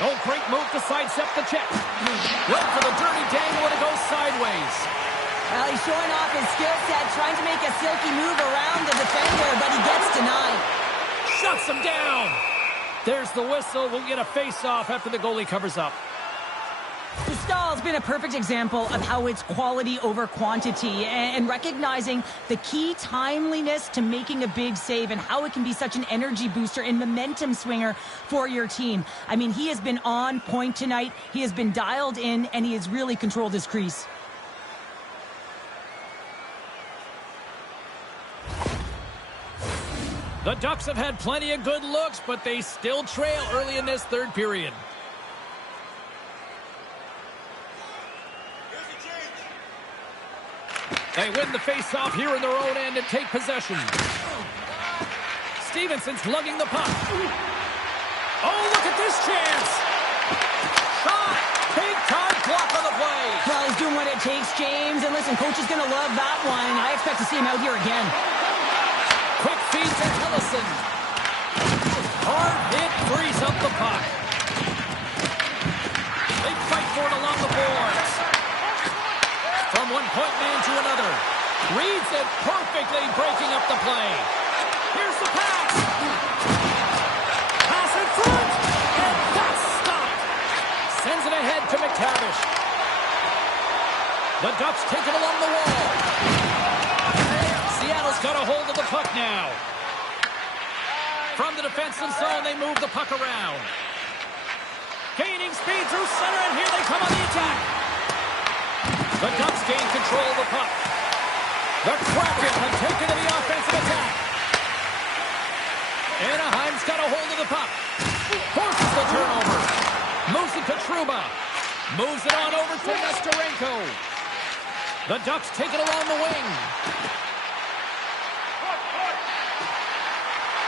Oh, great move to sidestep the check. Went for the dirty dangle and it goes sideways. Well, he's showing off his skill set, trying to make a silky move around the defender, but he gets denied. Shuts him down. There's the whistle. We'll get a face-off after the goalie covers up. The stall's been a perfect example of how it's quality over quantity and recognizing the key timeliness to making a big save and how it can be such an energy booster and momentum swinger for your team. I mean, he has been on point tonight. He has been dialed in, and he has really controlled his crease. The Ducks have had plenty of good looks, but they still trail early in this 3rd period. They win the face-off here in their own end and take possession. Stevenson's lugging the puck. Oh, look at this chance! Shot! Big-time block on the play! Well, he's doing what it takes, James. And listen, coach is going to love that one. I expect to see him out here again. Quick feed to Hellison. Hard hit frees up the puck. They fight for it along the boards. From one point man to another. Reads it perfectly, breaking up the play. Here's the pass. Pass in front. And that's stopped. Sends it ahead to McTavish. The Ducks take it along the wall. Anaheim's got a hold of the puck now. From the defensive zone, they move the puck around. Gaining speed through center, and here they come on the attack. The Ducks gain control of the puck. The Kraken have taken to the offensive attack. Anaheim's got a hold of the puck. Forces the turnover. Moves it to Trouba. Moves it on over to Nestorenko. The Ducks take it along the wing.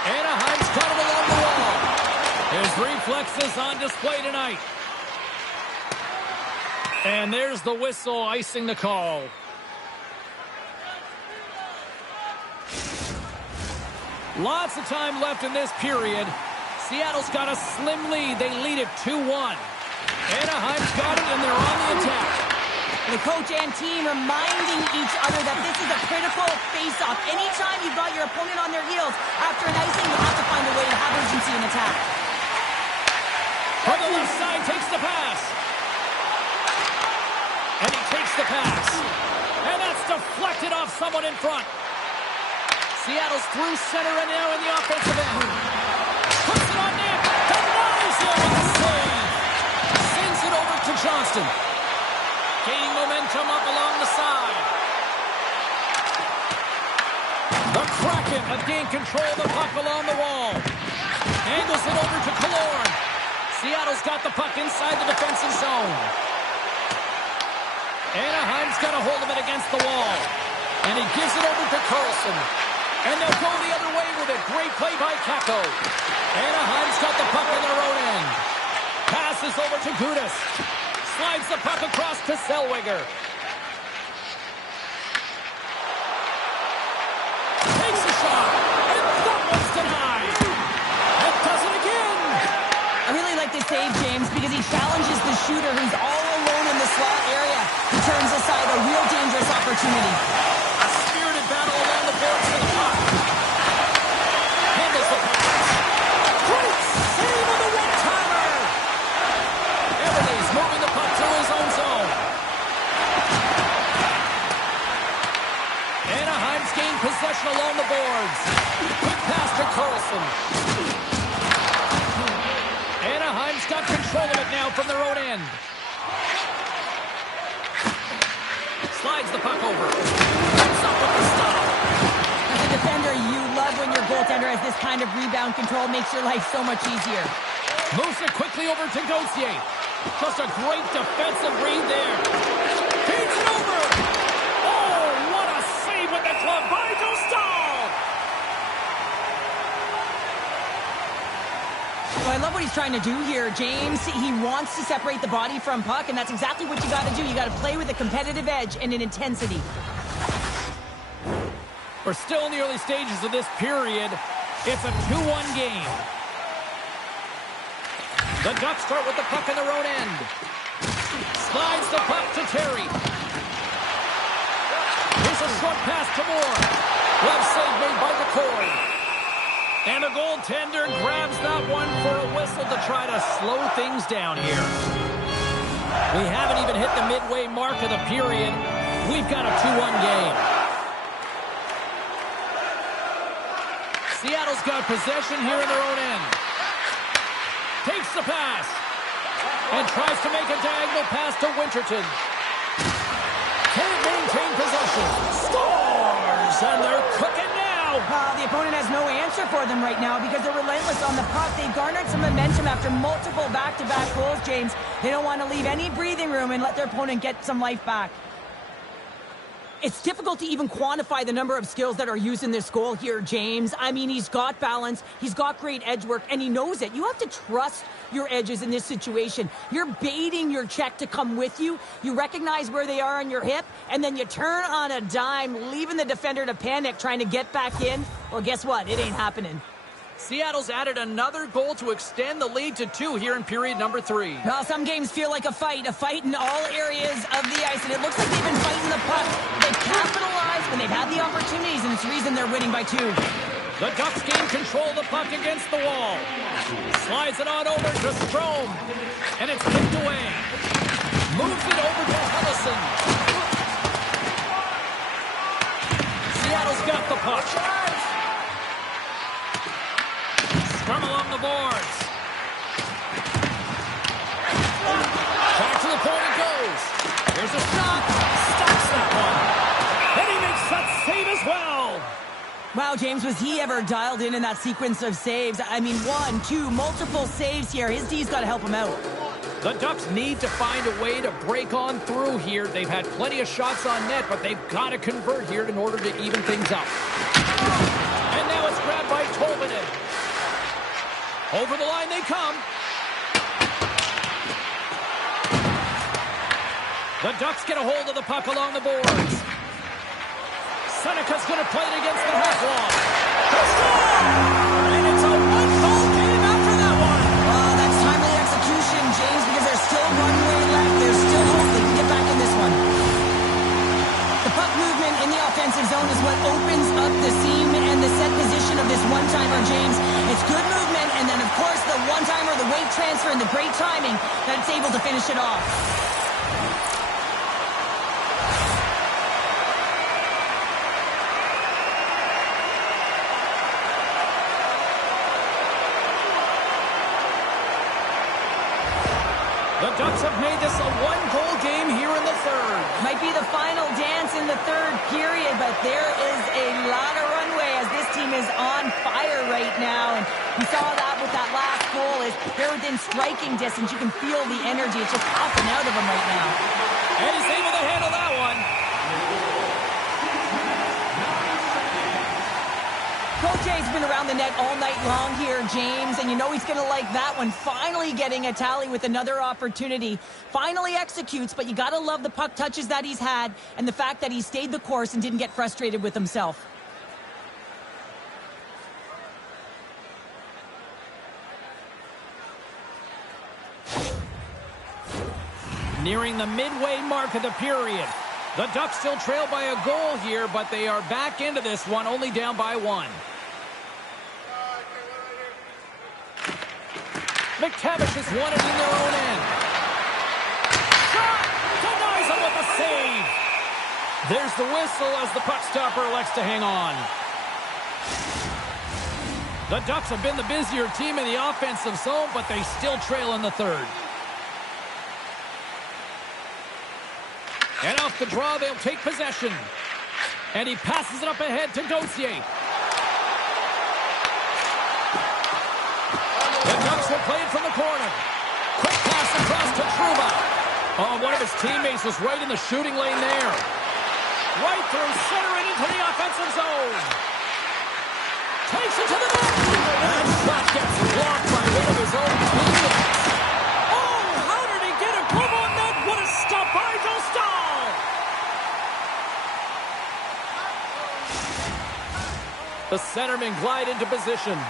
Anaheim's got it along the wall. His reflexes on display tonight. And there's the whistle icing the call. Lots of time left in this period. Seattle's got a slim lead. They lead it 2-1. Anaheim's got it, and they're on the attack. The coach and team reminding each other that this is a critical face-off. Anytime you've got your opponent on their heels after an icing, you have to find a way to have urgency in attack. From the left side, takes the pass. And he takes the pass. And that's deflected off someone in front. Seattle's through center and now in the offensive end. Puts it on net. Denies him with the save. Sends it over to Johnston. Gaining momentum up along the side. The Kraken have gained control of the puck along the wall. Angles it over to Killorn. Seattle's got the puck inside the defensive zone. Anaheim's got a hold of it against the wall. And he gives it over to Carlson. And they'll go the other way with it. Great play by Kakko. Anaheim's got the puck in their own end. Passes over to Gudas. Slides the puck across to Zellweger. Takes a shot. And that one's denied. And does it again. I really like this save, James, because he challenges the shooter who's all alone in the slot area. He turns aside a real dangerous opportunity. A spirited battle along the boards for the puck. Handles the puck. Great save on the one-timer. Everly's moving the puck through his own zone. Anaheim's gained possession along the boards. Quick pass to Carlson. Anaheim's got control of it now from their own end. Slides the puck over. Puts up with the stop. As a defender, you love when your goaltender has this kind of rebound control. Makes your life so much easier. Moves it quickly over to Gauthier. Just a great defensive read there. Feeds it over. Oh, what a save with the glove by Dostal. Well, I love what he's trying to do here, James. He wants to separate the body from puck, and that's exactly what you got to do. You got to play with a competitive edge and an intensity. We're still in the early stages of this period. It's a 2-1 game. The Ducks start with the puck in their own end. Slides the puck to Terry. Here's a short pass to Moore. Left save made by McCoy. And the goaltender grabs that one for a whistle to try to slow things down here. We haven't even hit the midway mark of the period. We've got a 2-1 game. Seattle's got possession here in their own end. Takes the pass. And tries to make a diagonal pass to Winterton. Can't maintain possession. Scores! And they're cooking now. The opponent has no answer for them right now because they're relentless on the puck. They've garnered some momentum after multiple back-to-back goals, James. They don't want to leave any breathing room and let their opponent get some life back. It's difficult to even quantify the number of skills that are used in this goal here, James. I mean, he's got balance, he's got great edge work, and he knows it. You have to trust your edges in this situation. You're baiting your check to come with you. You recognize where they are on your hip, and then you turn on a dime, leaving the defender to panic, trying to get back in. Well, guess what? It ain't happening. Seattle's added another goal to extend the lead to 2 here in period number 3. Well, some games feel like a fight in all areas of the ice, and it looks like they've been fighting the puck. They've capitalized when they've had the opportunities, and it's the reason they're winning by 2. The Ducks gain control of the puck against the wall. Slides it on over to Strome, and it's kicked away. Moves it over to Hellison. Seattle's got the puck. Scrum along the boards. Back to the point it goes. Here's a shot. Stops that one. And he makes that save as well. Wow, James, was he ever dialed in that sequence of saves? I mean, 1, 2, multiple saves here. His D's got to help him out. The Ducks need to find a way to break on through here. They've had plenty of shots on net, but they've got to convert here in order to even things up. And now it's grabbed by Tolvanen. Over the line they come. The Ducks get a hold of the puck along the boards. Seneca's going to play it against the half wall. And it's a one-goal game after that one. Oh, that's timely execution, James, because there's still runway left. There's still hope they can get back in this one. The puck movement in the offensive zone is what opens up the seam and the set position of this one-timer, James. It's good movement, and then, of course, the one-timer, the weight transfer, and the great timing that it's able to finish it off. The Ducks have made this a one-goal game here in the third. Might be the final dance in the third period, but there is a lot of runway as this team is on fire right now. And we saw that with that last goal. Is they're within striking distance. You can feel the energy. It's just popping out of them right now. And he's able to handle that one. Coach A's been around the net all night long here, James, and you know he's going to like that one. Finally getting a tally with another opportunity. Finally executes, but you got to love the puck touches that he's had and the fact that he stayed the course and didn't get frustrated with himself. Nearing the midway mark of the period. The Ducks still trail by a goal here, but they are back into this one, only down by 1. McTavish has won it in their own end. Shot! Denies him with the save. There's the whistle as the puck stopper elects to hang on. The Ducks have been the busier team in the offensive zone, but they still trail in the third. And off the draw, they'll take possession. And he passes it up ahead to Dossier. The Ducks will play it from the corner. Quick pass across to Trouba. Oh, one of his teammates was right in the shooting lane there. Right through center and into the offensive zone. Takes it to the net. That shot gets blocked by one of his own teammates. Oh, how did he get a glove on that? What a stop by Dostal. The centermen glide into position.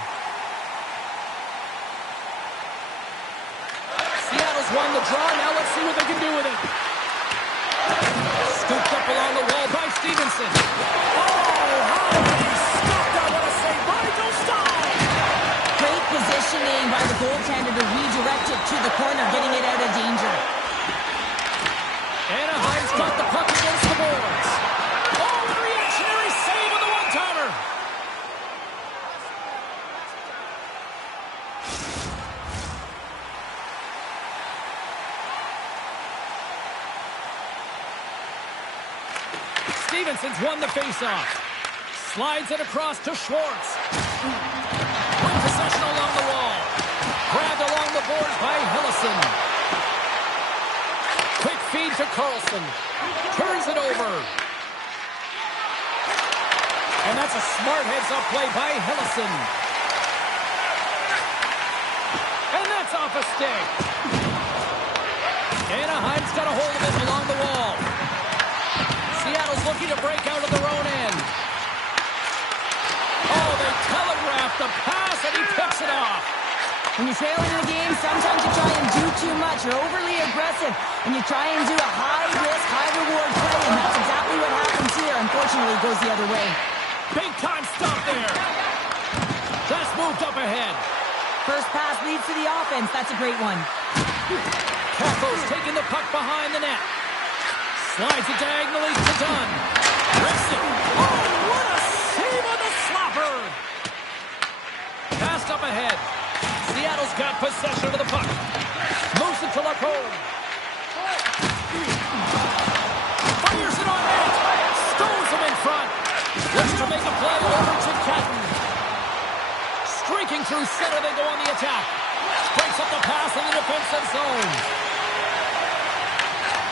Won the draw. Now let's see what they can do with it. Scooped up along the wall by Stevenson. Oh, how did he stop that? What a save by Dostal. Great positioning by the goaltender to redirect it to the corner, getting it out of danger. Anaheim's got the puck against the boards. Oh, a reactionary save with the one-timer. Stevenson's won the faceoff. Slides it across to Schwartz. Quick possession along the wall. Grabbed along the boards by Hillison. Quick feed to Carlson. Turns it over. And that's a smart heads-up play by Hillison. And that's off a stick. Anaheim's got a hold of it along the wall. Seattle's looking to break out of their own end. Oh, they telegraphed the pass, and he picks it off. When you're trailing in the game, sometimes you try and do too much. You're overly aggressive, and you try and do a high-risk, high-reward play, and that's exactly what happens here. Unfortunately, it goes the other way. Big-time stop there. That's moved up ahead. First pass leads to the offense. That's a great one. Capo's taking the puck behind the net. Slides it diagonally to Dunn. Rips it. Oh, what a save on the up ahead. Seattle's got possession of the puck. Moves it to Lacombe. Fires it on net. Stones him in front. Looks to make a play over to Catton. Streaking through center, they go on the attack. Breaks up the pass in the defensive zone.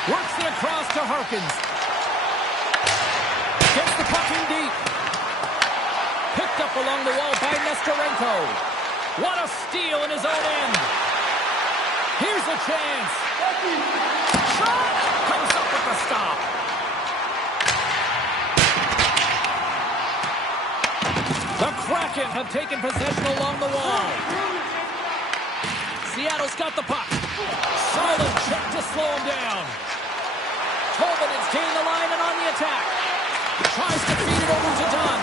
Works it across to Harkins. Gets the puck in deep. Picked up along the wall by Nestorenko. What a steal in his own end. Here's a chance. Shot! Comes up with the stop. The Kraken have taken possession along the wall. Seattle's got the puck. Solid check to slow him down. Tobin has gained the line and on the attack. Tries to feed it over to Dunn.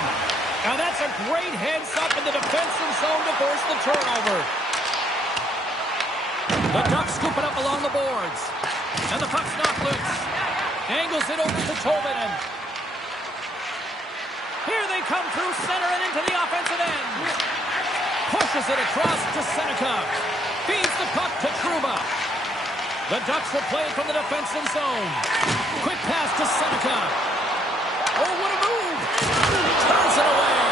Now that's a great heads-up in the defensive zone to force the turnover. The Ducks scoop it up along the boards. And the puck's knocked loose. Angles it over to Tobin. Here they come through center and into the offensive end. Pushes it across to Seneca. Feeds the puck to Trouba. The Ducks will play it from the defensive zone. Quick pass to Seneca. Oh, what a move! Turns it away.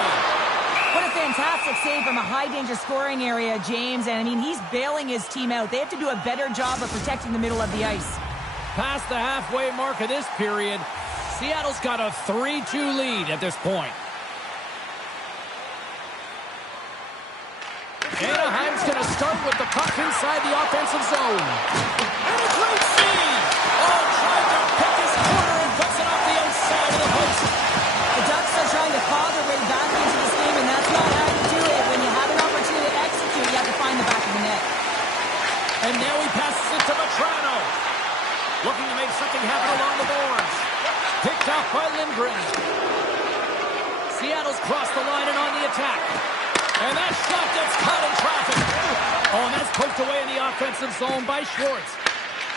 What a fantastic save from a high-danger scoring area, James. And, I mean, he's bailing his team out. They have to do a better job of protecting the middle of the ice. Past the halfway mark of this period, Seattle's got a 3-2 lead at this point. Anaheim's going to start with the puck inside the offensive zone. And a great save! Oh, tried to pick his corner and puts it off the outside of the post. The Ducks are trying to claw their way back into this game, and that's not how you do it. When you have an opportunity to execute, you have to find the back of the net. And now he passes it to Vetrano. Looking to make something happen along the boards. Picked off by Lindgren. Seattle's crossed the line and on the attack. And that shot gets caught in traffic. Oh, and that's poked away in the offensive zone by Schwartz.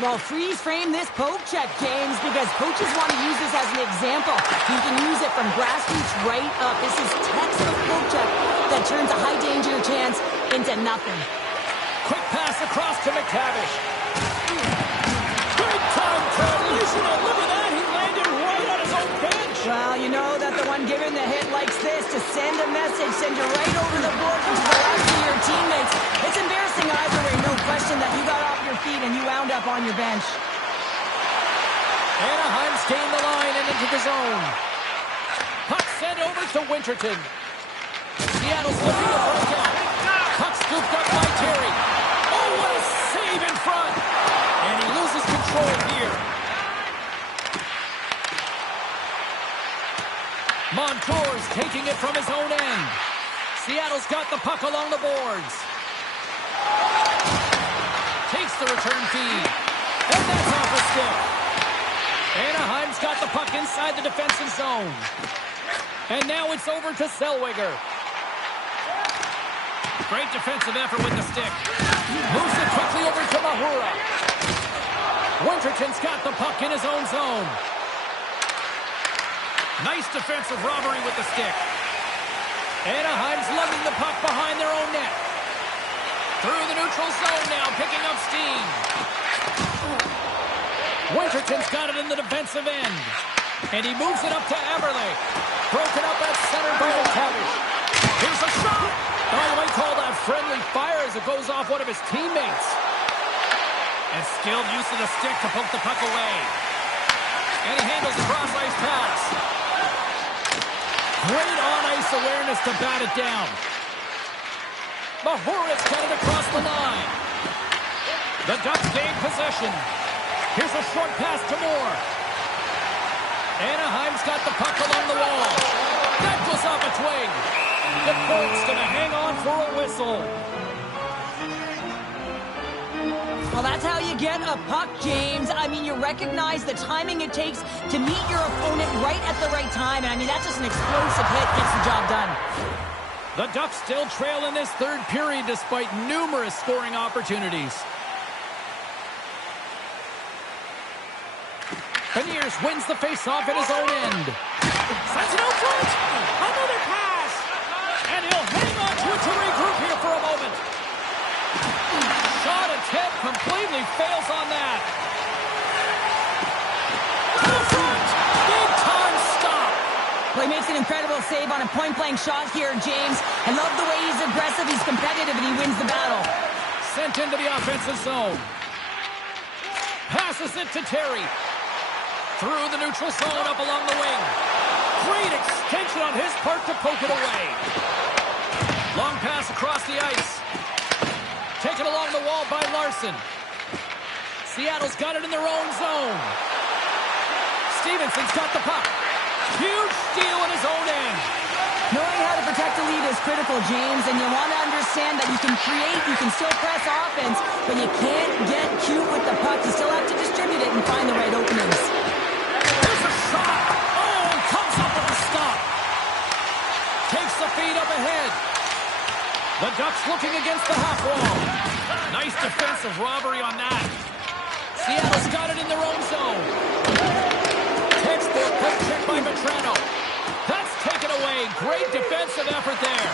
Well, freeze frame this poke check, James, because coaches want to use this as an example. You can use it from grassroots right up. This is textbook poke check that turns a high danger chance into nothing. Quick pass across to McTavish. Big time transition, and look at that, he landed right on his own bench. Well, you know that the one giving the hit likes this, to send a message, send you right over the board into the left of your teammates. It's embarrassing either way, no question that you got off your feet and you wound up on your bench. Anaheim's gained the line and into the zone. Puck sent over to Winterton. Seattle's looking to break out. Puck scooped up by Terry. Oh, what a save in front. And he loses control here. Montour's taking it from his own end. Seattle's got the puck along the boards. Takes the return feed. And that's off a stick. Anaheim's got the puck inside the defensive zone. And now it's over to Zellweger. Great defensive effort with the stick. Moves it quickly over to Mahura. Winterton's got the puck in his own zone. Nice defensive robbery with the stick. Anaheim's lugging the puck behind their own net. Through the neutral zone now, picking up steam. Winterton's got it in the defensive end. And he moves it up to Eberle. Broken up at center by McTavish. Here's a shot. Oh, you might call that friendly fire as it goes off one of his teammates. And skilled use of the stick to poke the puck away. And he handles the cross-ice pass. Great on-ice awareness to bat it down. Mahura's got it across the line. The Ducks gain possession. Here's a short pass to Moore. Anaheim's got the puck along the wall. That goes off its wing. The Colts gonna hang on for a whistle. Well, that's how you get a puck, James. I mean, you recognize the timing it takes to meet your opponent right at the right time. And I mean, that's just an explosive hit, gets the job done. The Ducks still trail in this third period despite numerous scoring opportunities. Beniers wins the faceoff at his own end. Sends it out front. Another pass. And he'll hang on to it to regroup here for a Completely fails on that. To the front. Big time stop. Well, he makes an incredible save on a point-blank shot here, James. I love the way he's aggressive, he's competitive, and he wins the battle. Sent into the offensive zone. Passes it to Terry. Through the neutral zone, up along the wing. Great extension on his part to poke it away. Long pass across the ice. Taken along the wall by Larson. Seattle's got it in their own zone. Stevenson's got the puck. Huge steal in his own end. Knowing how to protect a lead is critical, James, and you want to understand that you can create, you can still press offense, but you can't get cute with the puck. You still have to distribute it and find the right openings. Here's a shot. Oh, comes up with a stop. Takes the feed up ahead. The Ducks looking against the half wall. Nice defensive robbery on that. Seattle's got it in their own zone. Textbook poke check by Vetrano. That's taken away. Great defensive effort there.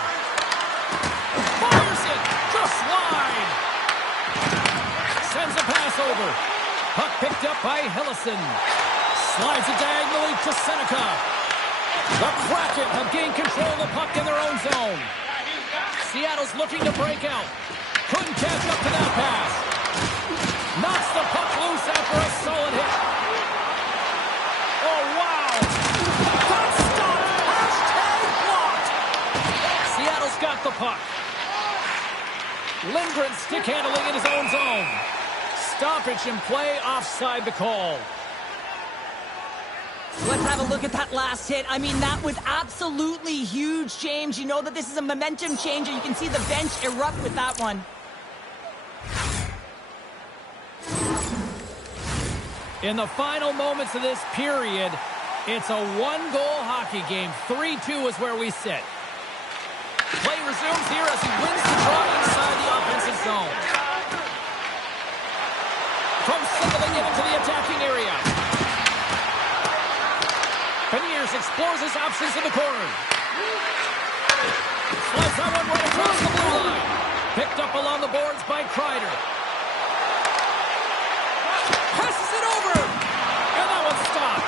Fires it. Just wide. Sends a pass over. Puck picked up by Hillison. Slides it diagonally to Seneca. The Kraken have gained control of the puck in their own zone. Seattle's looking to break out. Couldn't catch up to that pass. Knocks the puck loose after a solid hit. Oh, wow. Got stopped. Hashtag blocked. Seattle's got the puck. Lindgren stick handling in his own zone. Stoppage in play, offside the call. Let's have a look at that last hit. I mean, that was absolutely huge, James. You know that this is a momentum changer. You can see the bench erupt with that one. In the final moments of this period, it's a one-goal hockey game. 3-2 is where we sit. Play resumes here as he wins the draw inside the offensive zone. From circling it into the attacking area. Beniers explores his options in the corner. Slides that one right across the blue line. Picked up along the boards by Kreider. Passes it over. And that one's stopped.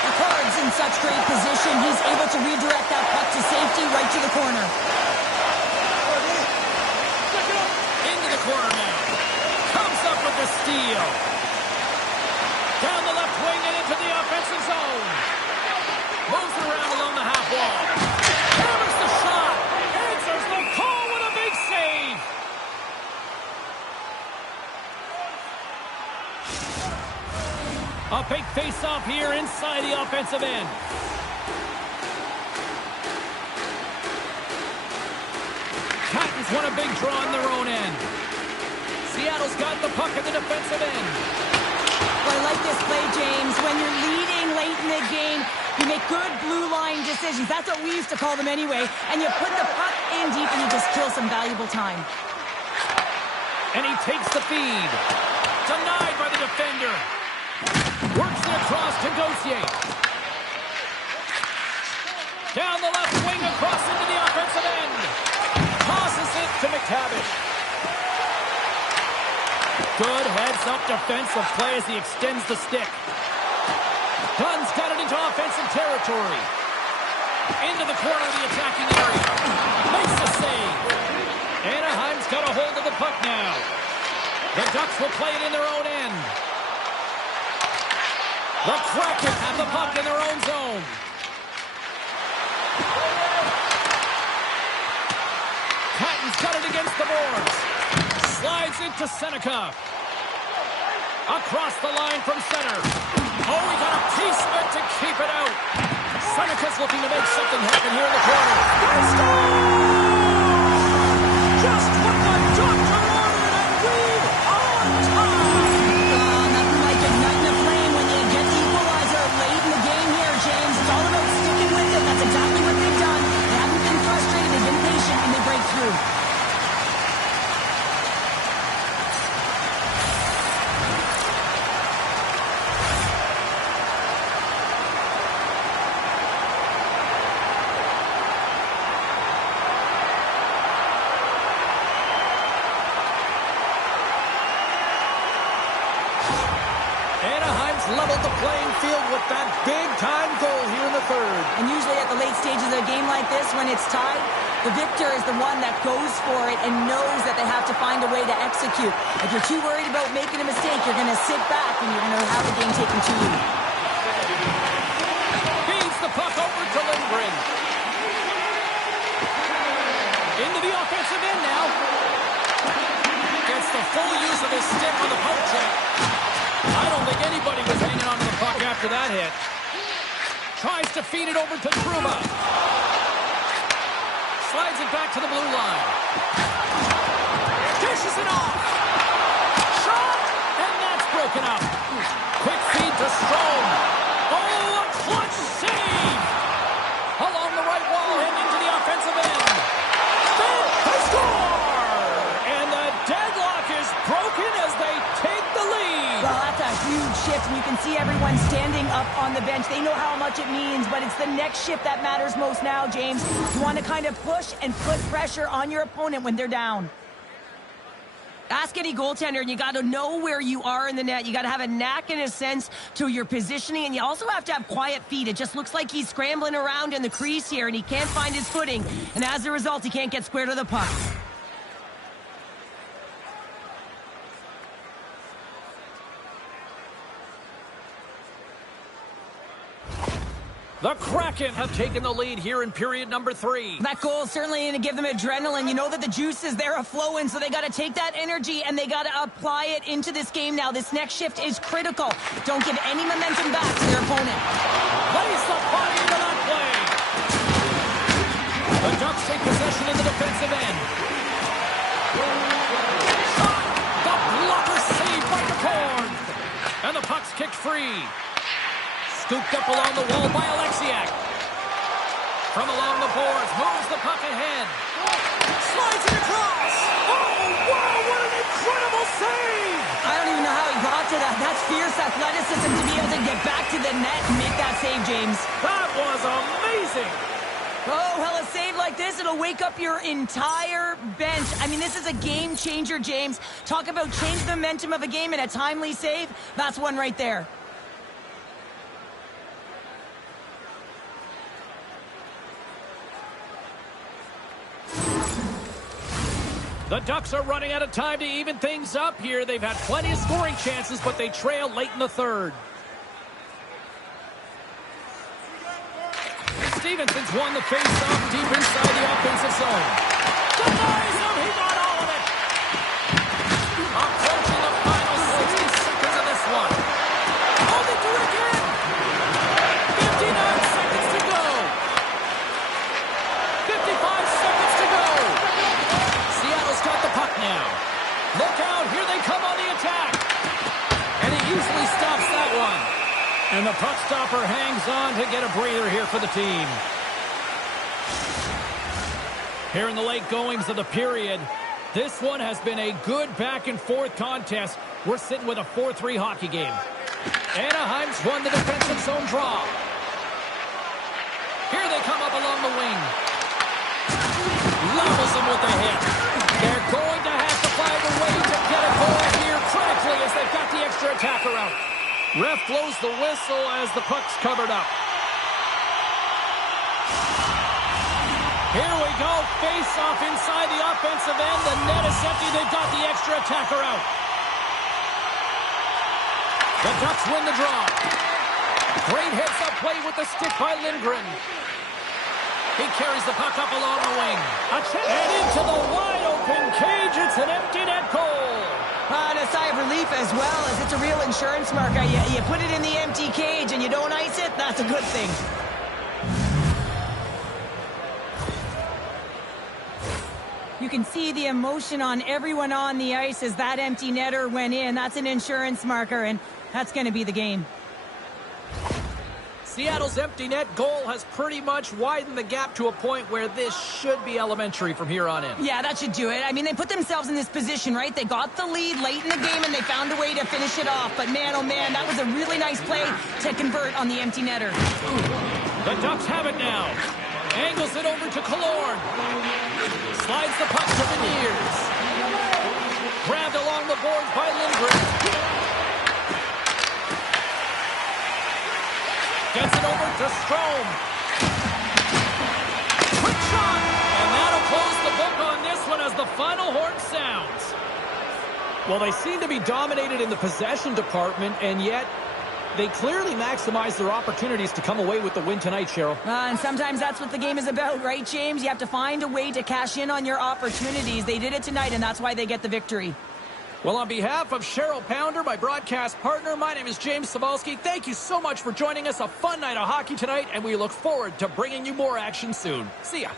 Picard's in such great position. He's able to redirect that puck to safety right to the corner. Into the corner now. Comes up with the steal. Down the left wing and into the offensive zone. Moves around along the half wall. Hammers the shot. Answers the call with a big save. A big face-off here inside the offensive end. Titans won a big draw in their own end. Seattle's got the puck at the defensive end. Well, I like this play, James. When you're leading late in the game, you make good blue line decisions. That's what we used to call them anyway. And you put the puck in deep and you just kill some valuable time. And he takes the feed. Denied by the defender. Works it across to Gauthier. Down the left wing across into the offensive end. Tosses it to McTavish. Good heads-up defensive play as he extends the stick. Dunn's got it into offensive territory. Into the corner of the attacking area. Makes the save. Anaheim's got a hold of the puck now. The Ducks will play it in their own end. The Kraken have the puck in their own zone. Patton's got it against the boards. Slides into Seneca. Across the line from center. Oh, he got a piece of it to keep it out. Seneca's looking to make something happen here in the corner. They score! Just what the doctor ordered, and we on time! Nothing like igniting a flame when you get the equalizer late in the game here, James. It's all about sticking with it. That's exactly what they've done. They haven't been frustrated. They've been patient, and they break through. Anaheim's leveled the playing field with that big-time goal here in the third. And usually at the late stages of a game like this, when it's tied, the victor is the one that goes for it and knows that they have to find a way to execute. If you're too worried about making a mistake, you're going to sit back and you're going to have the game taken to you. Feeds the puck over to Lindgren. Into the offensive end now. Gets the full use of his stick on the poke check. I don't think anybody was hanging on to the puck after that hit. Tries to feed it over to Truba. Slides it back to the blue line. Dishes it off. Shot! And that's broken up. Quick feed to Strome. Oh, a clutch save! Along the right wall and into the offensive end. They score! And the deadlock is broken as they take the lead. Well, that's a huge shift, and you can see everyone standing up on the bench. They know how much it means, but it's the next shift that matters most now, James. You want to kind of push and put pressure on your opponent when they're down. Ask any goaltender, and you got to know where you are in the net. You got to have a knack and a sense to your positioning, and you also have to have quiet feet. It just looks like he's scrambling around in the crease here, and he can't find his footing, and as a result, he can't get square to the puck. The Kraken have taken the lead here in period number 3. That goal is certainly going to give them adrenaline. You know that the juices there are flowing, so they got to take that energy and they got to apply it into this game now. This next shift is critical. Don't give any momentum back to their opponent. Plays the body into that play. The Ducks take possession in the defensive end. Shot! The blocker saved by the corn. And the puck's kicked free. Scooped up along the wall by Alexiak. From along the boards, moves the puck ahead. Slides it across. Oh, wow, what an incredible save! I don't even know how he got to that. That's fierce athleticism to be able to get back to the net and make that save, James. That was amazing! Oh, well, a save like this, it'll wake up your entire bench. I mean, this is a game changer, James. Talk about change the momentum of a game in a timely save. That's one right there. The Ducks are running out of time to even things up here. They've had plenty of scoring chances, but they trail late in the third. Stevenson's won the face-off deep inside the offensive zone. Denies him! He got all of it! Approaching the final 60 seconds of this one. Oh, they do it again! 59 seconds to go. 55 seconds to go. Seattle's got the puck now. Look out, here they come on the attack. And he usually stops that one. And the puck stopper hangs on to get a breather here for the team. Here in the late goings of the period, this one has been a good back-and-forth contest. We're sitting with a 4-3 hockey game. Anaheim's won the defensive zone draw. Here they come up along the wing. Levels him with a hit. They're going to have to find a way to get a goal here critically as they've got the extra attacker out. Ref blows the whistle as the puck's covered up. Here we go. Face-off inside the offensive end. The net is empty. They've got the extra attacker out. The Ducks win the draw. Great heads-up play with the stick by Lindgren. He carries the puck up along the wing. And into the wide-open cage. It's an empty net goal. And a sigh of relief as well, as it's a real insurance marker. You put it in the empty cage and you don't ice it, that's a good thing. You can see the emotion on everyone on the ice as that empty netter went in. That's an insurance marker, and that's going to be the game. Seattle's empty net goal has pretty much widened the gap to a point where this should be elementary from here on in. Yeah, that should do it. I mean, they put themselves in this position, right? They got the lead late in the game, and they found a way to finish it off. But man, oh man, that was a really nice play to convert on the empty netter. The Ducks have it now. Angles it over to Killorn. Slides the puck to Beniers. Grabbed along the boards by Lindgren. to Strome. Quick shot! And that'll close the book on this one as the final horn sounds. Well, they seem to be dominated in the possession department, and yet they clearly maximize their opportunities to come away with the win tonight, Cheryl. And sometimes that's what the game is about, right, James? You have to find a way to cash in on your opportunities. They did it tonight, and that's why they get the victory. Well, on behalf of Cheryl Pounder, my broadcast partner, my name is James Cebulski. Thank you so much for joining us. A fun night of hockey tonight, and we look forward to bringing you more action soon. See ya.